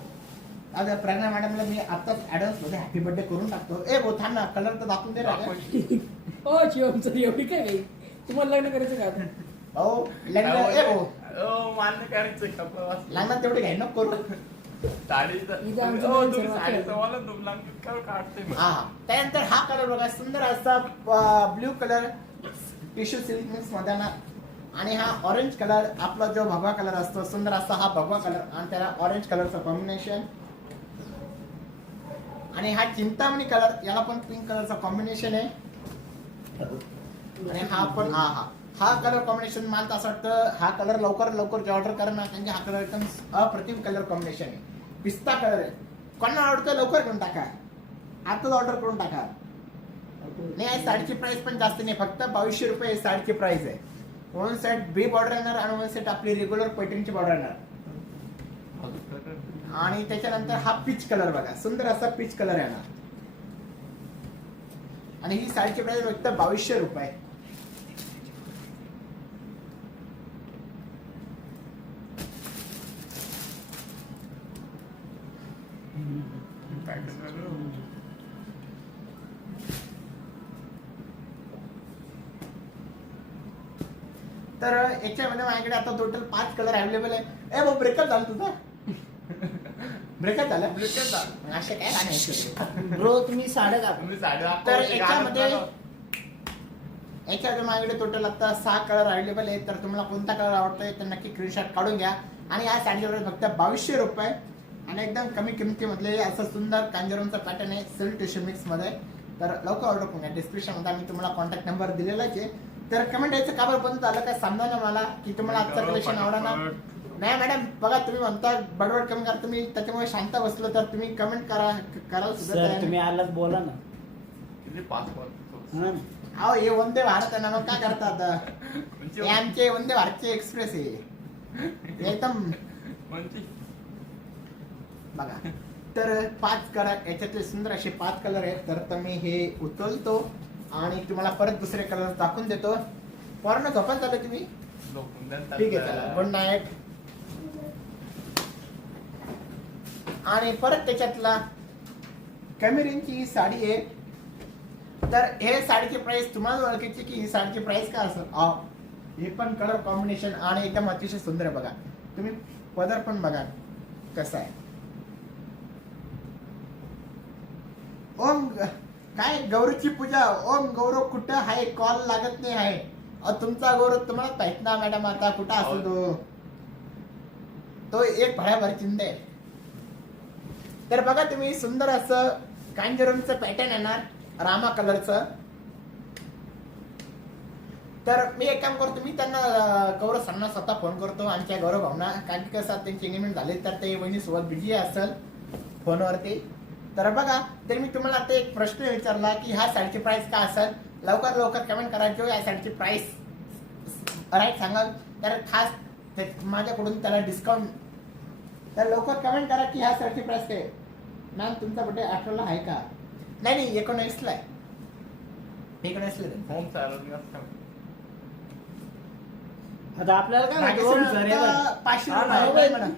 आता प्रेरणा मॅडमला मी आताच ऍडव्हान्स मध्ये हॅपी बर्थडे करून टाकतो. ए भो थांब ना कलर तर दाखवून दे ना रे. दाखवायची. ओ शिवमचं एवढी काय आहे? तुम्हाला लग्न करायचं का आता? भाऊ लग्न ए भो हो, मान्य करायचं कपडा लग्नात तेवढे घ्याय नको करू. साडीचं इथं आमचं हो, नाही तुम्ही सर्वात साडीचं मला तुम्हाला काढते मग. हा हा. त्यानंतर हा कलर बघा सुंदर असा blue colour tissue silk mix मध्ये ना आणि हा ऑरेंज कलर आपला जो भगवा कलर असतो सुंदर असा हा भगवा कलर आणि त्याला ऑरेंज कलरचं कॉम्बिनेशन आणि हा चिंतामणी कलर याला पण पिंक कलरचा कॉम्बिनेशन आहे आणि हा पण हा कलर कॉम्बिनेशन मला तर असं वाटतं हा कलर लवकर ऑर्डर करा ना त्यांचे हा कलर एकदम अप्रतिम कलर कॉम्बिनेशन आहे. पिस्ता कलर आहे. कोणाला आवडतं लवकर घेऊन टाका. आताच ऑर्डर करून टाका. नाही साडीची प्राइस पण जास्त नाही फक्त 2200 रुपये साडीची प्राइस आहे. 1 सेट बी बॉर्डर येणार आणि 1 सेट आपली रेग्युलर पैठणची बॉर्डर येणार आणि त्याच्यानंतर हा पीच कलर बघा सुंदर असा पीच कलर येणार आणि ही साडीची प्राइस फक्त 2200 रुपये. तर याच्यामध्ये माझ्याकडे आता टोटल 5 कलर अवेलेबल आहे. ए भाऊ ब्रेकअप झाला तुझा. ब्रेकअप झालं असे काय सांगायचं ब्रो तुम्ही साड्या दाखवा. तुम्ही साडी दाखवा, तर ते याच्यामध्ये घालून याच्यामध्ये माझ्याकडे टोटल आता 6 कलर अवेलेबल आहे. तर तुम्हाला कोणता कलर आवडतोय तर नक्की स्क्रीनशॉट काढून घ्या आणि या साडीवर फक्त 2200 रुपये आणि एकदम कमी किमतीमधले असं सुंदर कांजरमचा पॅटर्न आहे सिल्क टिश्यू मिक्स मध्ये. तर लवकर ऑर्डर करून घ्या. डिस्क्रिप्शन मध्ये आम्ही तुम्हाला कॉन्टॅक्ट नंबर दिलेलाच आहे. तर कमेंट यायचं का बरं बंद झालं काय समजा ना मला की तुम्हाला आजचं कलेक्शन आवडा ना. नाही मॅडम बघा तुम्ही म्हणता बडबड कमी करा तुम्ही त्याच्यामुळे शांत बसलो तर तुम्ही कमेंट करायला सुद्धा सर तयार तुम्ही नाही. आलाच बोला ना किती पासपोर्ट हा. अहो हे वंदे भारत आहे ना मग काय करता आता म्हणजे हे आमचे वंदे भारतचे एक्सप्रेस आहे एकदम म्हणजे बघा तर 5 कलर याच्यातले सुंदर असे 5 कलर आहेत तर मी हे उचलतो आणि तुम्हाला परत दुसरे कलर दाखवून देतो पूर्ण झोपत झालं तुम्ही ठीक आहे चला गुड नाईट आणि परत त्याच्यातला कॅमेरीनची ही साडी आहे तर हे साडीची प्राइस तुम्हाला ओळखायची की ही साडीची प्राइस काय असेल हे पण कलर कॉम्बिनेशन आणि एकदम अतिशय सुंदर आहे बघा तुम्ही पदर पण बघा कसा आहे ओम काय गौरीची पूजा ओम गौरव कुठं आहे कॉल लागत नाही आहे तुमचा गौरव तुम्हाला माहित ना मॅडम आता कुठं असेल तो एक भळ्याभर चिंदे आहे तर बघा तुम्ही सुंदर असं कांजरूनचं पॅटर्न येणार रामा कलरचं तर मी एक काम करतो मी त्यांना गौरव सरांना स्वतः फोन करतो आमच्या गौरव भावना कारण की कसं त्यांची एंगेजमेंट झाली तर ते वहिनीसोबत बिझी असेल फोनवरती तर बघा तर मी तुम्हाला आता एक प्रश्न विचारला की ह्या साडीची प्राइस काय असेल लवकर कमेंट करा जो या साडीची प्राइस राईट सांगाल तर खास माझ्याकडून त्याला डिस्काउंट तर लवकर कमेंट करा की ह्या साडीची प्राइस काय मॅम तुमचा बड्डे 18ला आहे का नाही 19ला आहे 19ला होम सॅलरी असतं आता आपल्याला काय माहिती ओम सर हे बघ. 500 हा ना, रुपये हो, मॅडम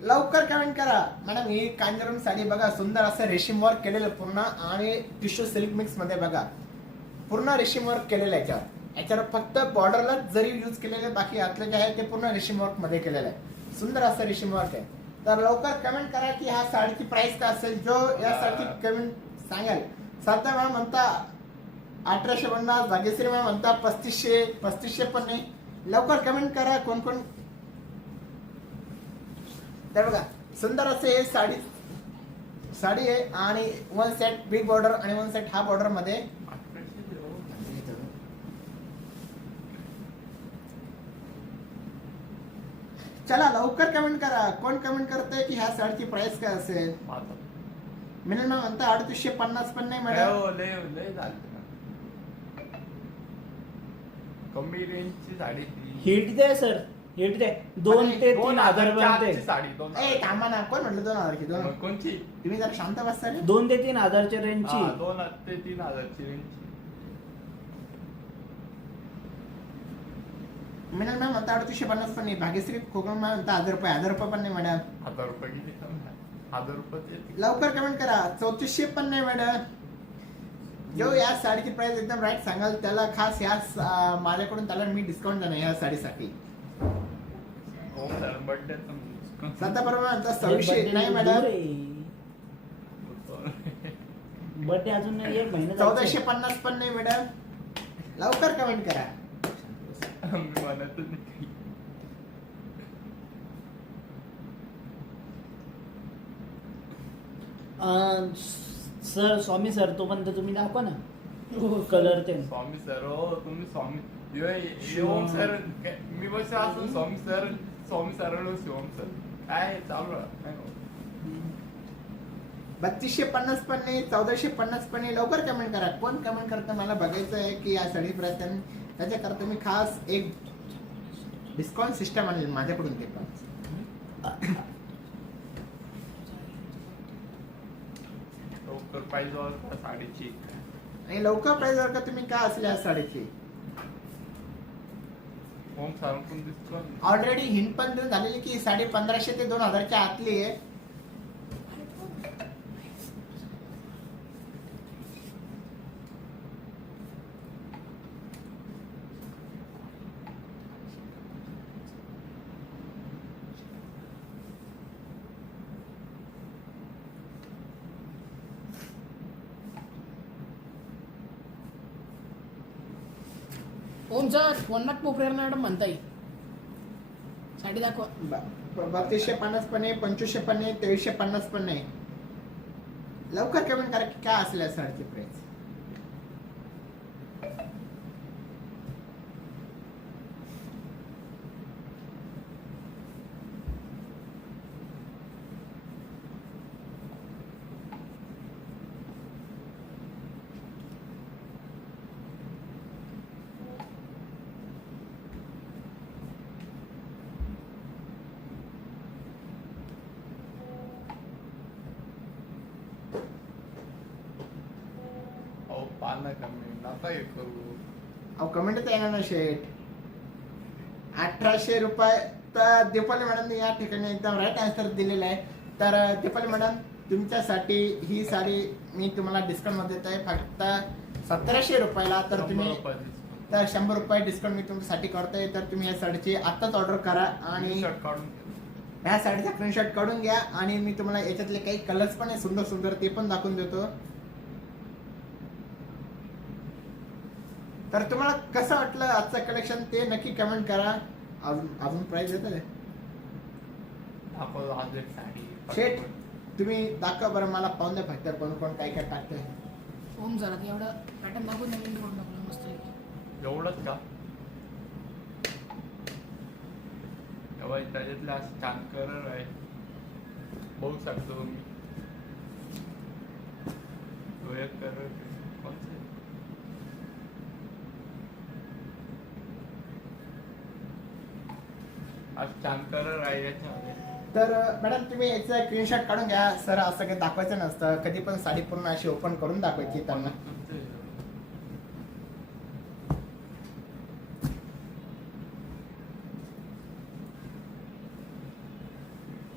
लवकर कमेंट करा मॅडम ही कांजरून साडी बघा सुंदर असं रेशीम वर्क केलेलं पूर्ण आणि टिश्यू सिल्क मिक्स मध्ये बघा पूर्ण रेशीम वर्क केलेलं आहे याच्यावर फक्त बॉर्डरला जरी यूज केलेलं बाकी आतलं जे आहे ते पूर्ण रेशीम वर्क मध्ये केलेलं आहे सुंदर असं रेशीम वर्क आहे तर लवकर कमेंट करा की ह्या साडीची प्राइस काय असेल जो या साडीची कमेंट सांगाल साता मॅम म्हणता 1850 भाग्यश्री मॅम म्हणता 3500 पण नाही लवकर कमेंट करा कोण तर बघा सुंदर असे हे साडी आहे आणि 1 सेट बिग बॉर्डर आणि 1 सेट हा बॉर्डर मध्ये चला लवकर कमेंट करा कोण कमेंट करतंय की ह्या साडीची प्राइस काय असेल मिनिमम म्हणता 3850 पण नाही मॅडम लय झालं कमी रेंजची साडी हिट दे सर हिट दे 2 ते 3 हजार पर्यंत साडी ए थांबा ना कोण म्हटलं 2000 की दोन कोणची तुम्ही जरा शांत बसता रे 2 ते 3 हजारच्या रेंजची 2 ते 3 हजारची रेंजची मिनिमम मॅम म्हणता 3850 पण नाही भाग्यश्री कोकण मॅम म्हणता 1000 रुपये पण नाही मॅडम 1000 रुपये किती कमी आहे? 1000 रुपये लवकर कमेंट करा 3400 पण नाही मॅडम जो या साडीची प्राइस एकदम राईट सांगाल त्याला खास या माझ्याकडून त्याला मी डिस्काउंट देणार या साडीसाठी हो सर बर्थडे सध्या बरोबर म्हणता 2600 नाही मॅडम बर्थडे अजून 1 महिना 1450 पण नाही मॅडम लवकर कमेंट करा म्हणतच नाही सर स्वामी सर तोपर्यंत तुम्ही दाखवा ना हो, कलर ते स्वामी सर हो तुम्ही स्वामी शिवम सर मी बस असं स्वामी सर शिवम सर काय चालू आहे? 3250 पण नाही 1450 पण नाही लवकर कमेंट करा कोण कमेंट करतं मला बघायचं आहे की या साडी प्राइस त्याच्याकरता मी खास एक डिस्काउंट सिस्टम आणेल माझ्याकडून ते पण लवकर पाहिजे साडीची आणि लवकर प्राइस जर का तुम्ही काय असले या साडीची होम सांगून दिसतो ऑलरेडी हिंट पण देऊन झालेली की साडी 1500 ते 2000च्या आतली आहे ओम सर फोनात पोपरेर मॅडम म्हणता येईल साडी दाखवा 3250 पण आहे 2500 पण आहे 2350 पण नाही लवकर कमेंट करा की काय असेल या साडीची प्राइस नका हे करू. अहो कमेंटच येणार ना शेट. 1800 रुपये. तर दीपाली मॅडमने या ठिकाणी एकदम राईट आन्सर दिलेला आहे. तर दीपाली मॅडम तुमच्यासाठी ही साडी मी तुम्हाला डिस्काउंट मध्ये देत आहे फक्त 1700 रुपयाला. तर 100 तुम्ही रुपयाची. तर 100 रुपये डिस्काउंट मी तुमच्यासाठी करतोय. तर तुम्ही या साडीची आत्ताच ऑर्डर करा आणि Screenshot काढून घे. ह्या साडीचा स्क्रीनशॉट काढून घ्या आणि मी तुम्हाला याच्यातले काही कलर्स पण आहे सुंदर सुंदर ते पण दाखवून देतो. तर तुम्हाला कसं वाटलं आजचं कलेक्शन ते नक्की कमेंट करा. अजून प्राइस येत आहे दाखव आज एक साडी. शेट तुम्ही दाखवा बरं मला पाहून द्या फक्त कोण कोण काय काय टाकतंय. ओम जरा ते एवढं पॅटर्न दाखवून नवीन करून टाकलं मस्त आहे. एवढंच का? तेव्हा त्याच्यातले असं छान कलर आहे बघू शकतो मी. तो एक कलर कोणते? असं छान कलर आहे याच्यामध्ये. तर मॅडम तुम्ही याचा स्क्रीनशॉट काढून घ्या. सर असं काही दाखवायचं नसतं. कधी पण साडी पूर्ण अशी ओपन करून दाखवायची त्यांना.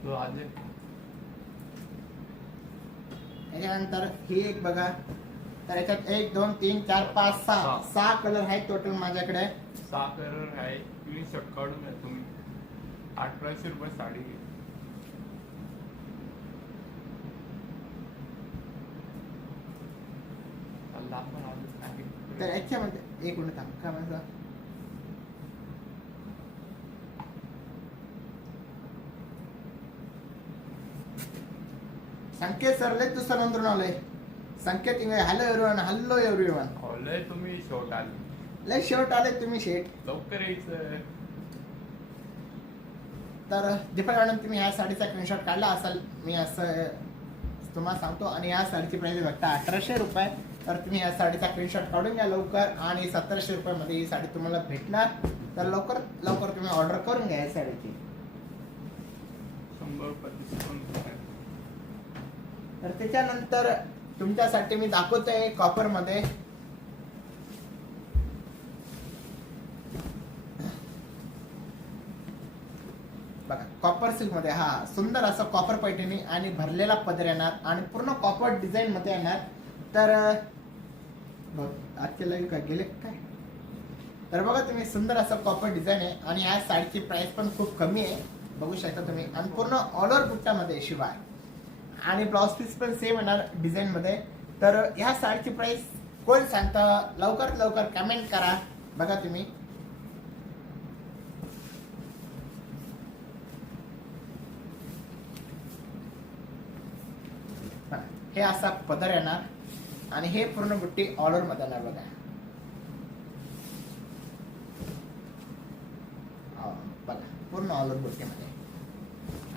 तो आज त्याच्यानंतर ही एक बघा. तर याच्यात 1 2 3 4 5 6 कलर आहेत टोटल माझ्याकडे. 6 कलर आहे. स्क्रीनशॉट काढून घ्या तुम्ही. 1800 रुपये साडी घे. आपण अजून आहे. तर याच्यामध्ये एक मिनिट थांब का माझा संकेत सर लय दुसरा नंतर आलोय. संकेत हॅलो एव्हरीवन लय तुम्ही शॉट आले. लय शेवट आले तुम्ही शेट. लवकर यायचं. तर दीपक मॅडम तुम्ही ह्या साडीचा स्क्रीनशॉट काढला असाल मी असं तुम्हाला सांगतो. आणि या साडीची प्राइस फक्त 1800 रुपये. तर तुम्ही या साडीचा स्क्रीनशॉट काढून घ्या लवकर. आणि 1700 रुपयामध्ये ही साडी तुम्हाला भेटणार. तर लवकर लवकर तुम्ही ऑर्डर करून घ्या या साडीची. 100 रुपये डिस्काउंट आहे. तर त्याच्यानंतर तुमच्यासाठी मी दाखवतोय कॉपर मध्ये. बघा कॉपर सिल्क मध्ये हा सुंदर असं कॉपर पैठणी आणि भरलेला पदर येणार आणि पूर्ण कॉपर डिझाईन मध्ये येणार. तर आजचे लाईव्ह काय गेले काय. तर बघा तुम्ही सुंदर असं कॉपर डिझाईन आहे आणि ह्या साडीची प्राइस पण खूप कमी आहे बघू शकता तुम्ही. आणि पूर्ण ऑल ओव्हर बुट्टामध्ये शिवाय आणि ब्लाउज पीस पण सेम येणार डिझाईन मध्ये. तर ह्या साडीची प्राइस कोण सांगतं लवकरात लवकर कमेंट करा. बघा तुम्ही हे असा पदर येणार आणि हे पूर्ण बुट्टी ऑल ओव्हर मध्ये येणार बघा. बघा पूर्ण ऑल ओव्हर बुट्टीमध्ये.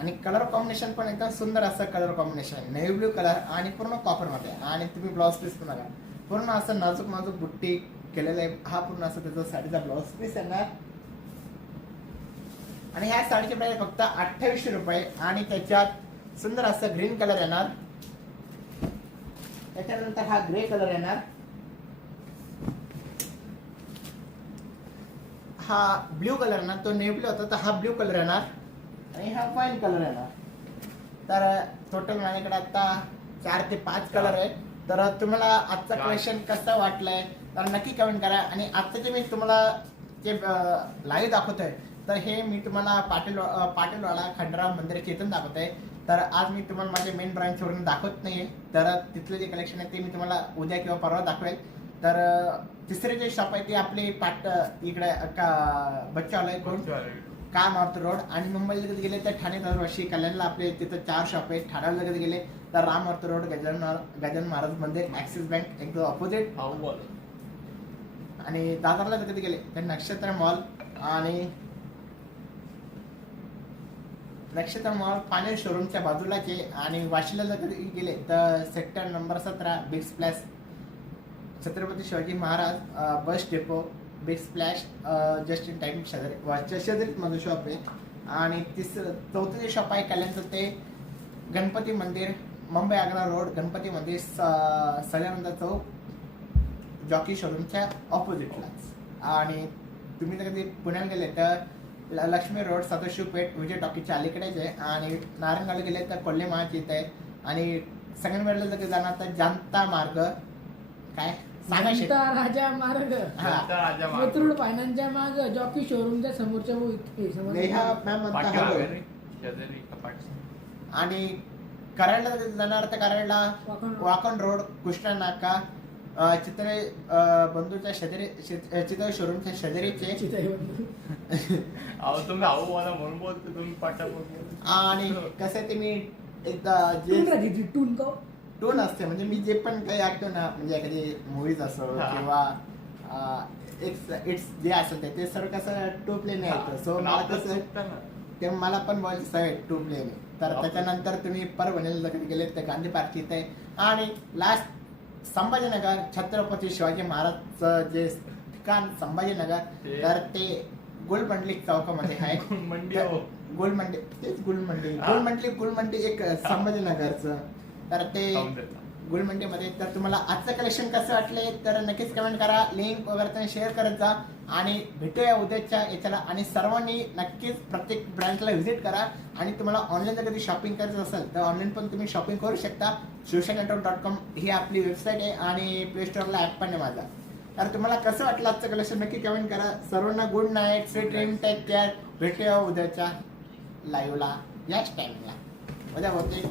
आणि कलर कॉम्बिनेशन पण एकदम सुंदर असं कलर कॉम्बिनेशन आहे. नेव्ही ब्ल्यू कलर आणि पूर्ण कॉपर मध्ये. आणि तुम्ही ब्लाउज पीस पण बघा पूर्ण असं नाजूक नाजूक बुट्टी केलेलं आहे. हा पूर्ण असं त्याचा साडीचा ब्लाउज पीस येणार. आणि ह्या साडीची प्राइस फक्त 2800 रुपये. आणि त्याच्यात सुंदर असं ग्रीन कलर येणार. त्याच्यानंतर हा ग्रे कलर येणार. हा ब्ल्यू कलर येणार. तो नेव्ही ब्ल्यू होता तर हा ब्ल्यू कलर येणार. आणि हा फाईन कलर येणार. तर टोटल माझ्याकडे आता 4 ते 5 कलर आहे. तर तुम्हाला आजचा क्वेश्चन कसं वाटलंय तर नक्की कमेंट करा. आणि आजचं जे मी तुम्हाला जे लाईव्ह दाखवतोय तर हे मी तुम्हाला पाटीलवाडा खंडराव मंदिराच्या इथून दाखवतोय. तर आज मी तुम्हाला माझ्या मेन ब्रांचवरून दाखवत नाहीये. तर तिथलं जे कलेक्शन आहे ते मी तुम्हाला उद्या किंवा परवा दाखवेल. तर तिसरे जे शॉप आहे ते आपले इकडे बच्चावाला कोण का नॉर्थ रोड. आणि मुंबईला जर गेले तर ठाणे दरवर्षी कल्याणला आपले तिथं 4 शॉप आहेत. ठाण्याला जर गेले तर राम नॉर्थ रोड गजानन महाराज मंदिर ऍक्सिस बँक एकदम ऑपोजिट. आणि दादरला जर कधी गेले तर नक्षत्र मॉल आणि नक्षत्र मॉल फायनल शोरूमच्या बाजूलाच आहे. आणि वाशीला जर कधी गेले तर sector number 17 big splash Chhatrapati Shivaji Maharaj bus depot big splash just in time शेजारीच माझं शॉप आहे. आणि चौथं जे शॉप आहे कल्याणचं ते गणपती मंदिर मुंबई आग्रा रोड गणपती मंदिर सल्यानंद चौक जॉकी शोरूमच्या ऑपोजिटलाच. आणि तुम्ही जर कधी पुण्याला गेले तर लक्ष्मी रोड सतोशी पेठ विजय टॉकीच्या अलीकडेच आहे. आणि नारायणगावला गेले तर कोल्हे महाची इथे आहे. आणि संगमनेरला जर जाणार तर जनता मार्ग काय सांगा शेट. जनता राजा मार्ग हा. राजा कोथरूड फायनान्सच्या माग जॉकी शोरूमच्या समोरच्या इथे समोर. नेहा मॅम म्हणता पाठीमागे हवं. रे, शेजारी का पाठी? आणि कराडला जर जाणार तर कराडला वाकण. वाकण रोड कृष्णा नाका चित्रे बंधूच्या शेजारी चित्र शोरूमच्या शेजारीचे. चित आहे बंधू. अहो तुम्ही अहो मला म्हणून बोलतो तुम्ही पाठा आणि कसं ते मी एकदा टून जे राहते ती, टून का? टोन असते म्हणजे मी जे पण काही ऐकतो ना म्हणजे एखादी मूवीज असो हा. किंवा इट्स जे असेल ते सर्व कसं टू प्लेने ऐकतो. सो मला कसं ते मला पण बोलायची सवय टू प्लेने. तर त्याच्यानंतर तुम्ही परभणीला कधी गेले तर गांधी पार्क इथे आहे. आणि लास्ट संभाजीनगर छत्रपती शिवाजी महाराजचं जे ठिकाण संभाजीनगर ते- तर ते गुलमंडली चौकामध्ये आहे. मंडी हो. गुलमंडी तेच गुलमंडी हा. गुलमंडी एक संभाजीनगरचं. तर ते खाऊन देतो. गुलमंडीमध्ये. तर तुम्हाला आजचं कलेक्शन कसं वाटले तर नक्कीच कमेंट करा. लिंक वगैरे तुम्ही शेअर करत जा. आणि भेटूया उद्याच्या याच्याला. आणि सर्वांनी नक्कीच प्रत्येक ब्रँचला व्हिजिट करा. आणि तुम्हाला ऑनलाईन जर कधी शॉपिंग करायचं असेल तर ऑनलाईन पण तुम्ही शॉपिंग करू शकता. शिवशानेटवर्क.com ही आपली वेबसाईट आहे. आणि प्ले स्टोअरला ॲप पण आहे माझा. तर तुम्हाला कसं वाटलं आजचं कलेक्शन नक्की कमेंट करा. सर्वांना good night, sweet dream, take care. भेटूया उद्याच्या लाईव्हला याच टाइमला. उद्या होते.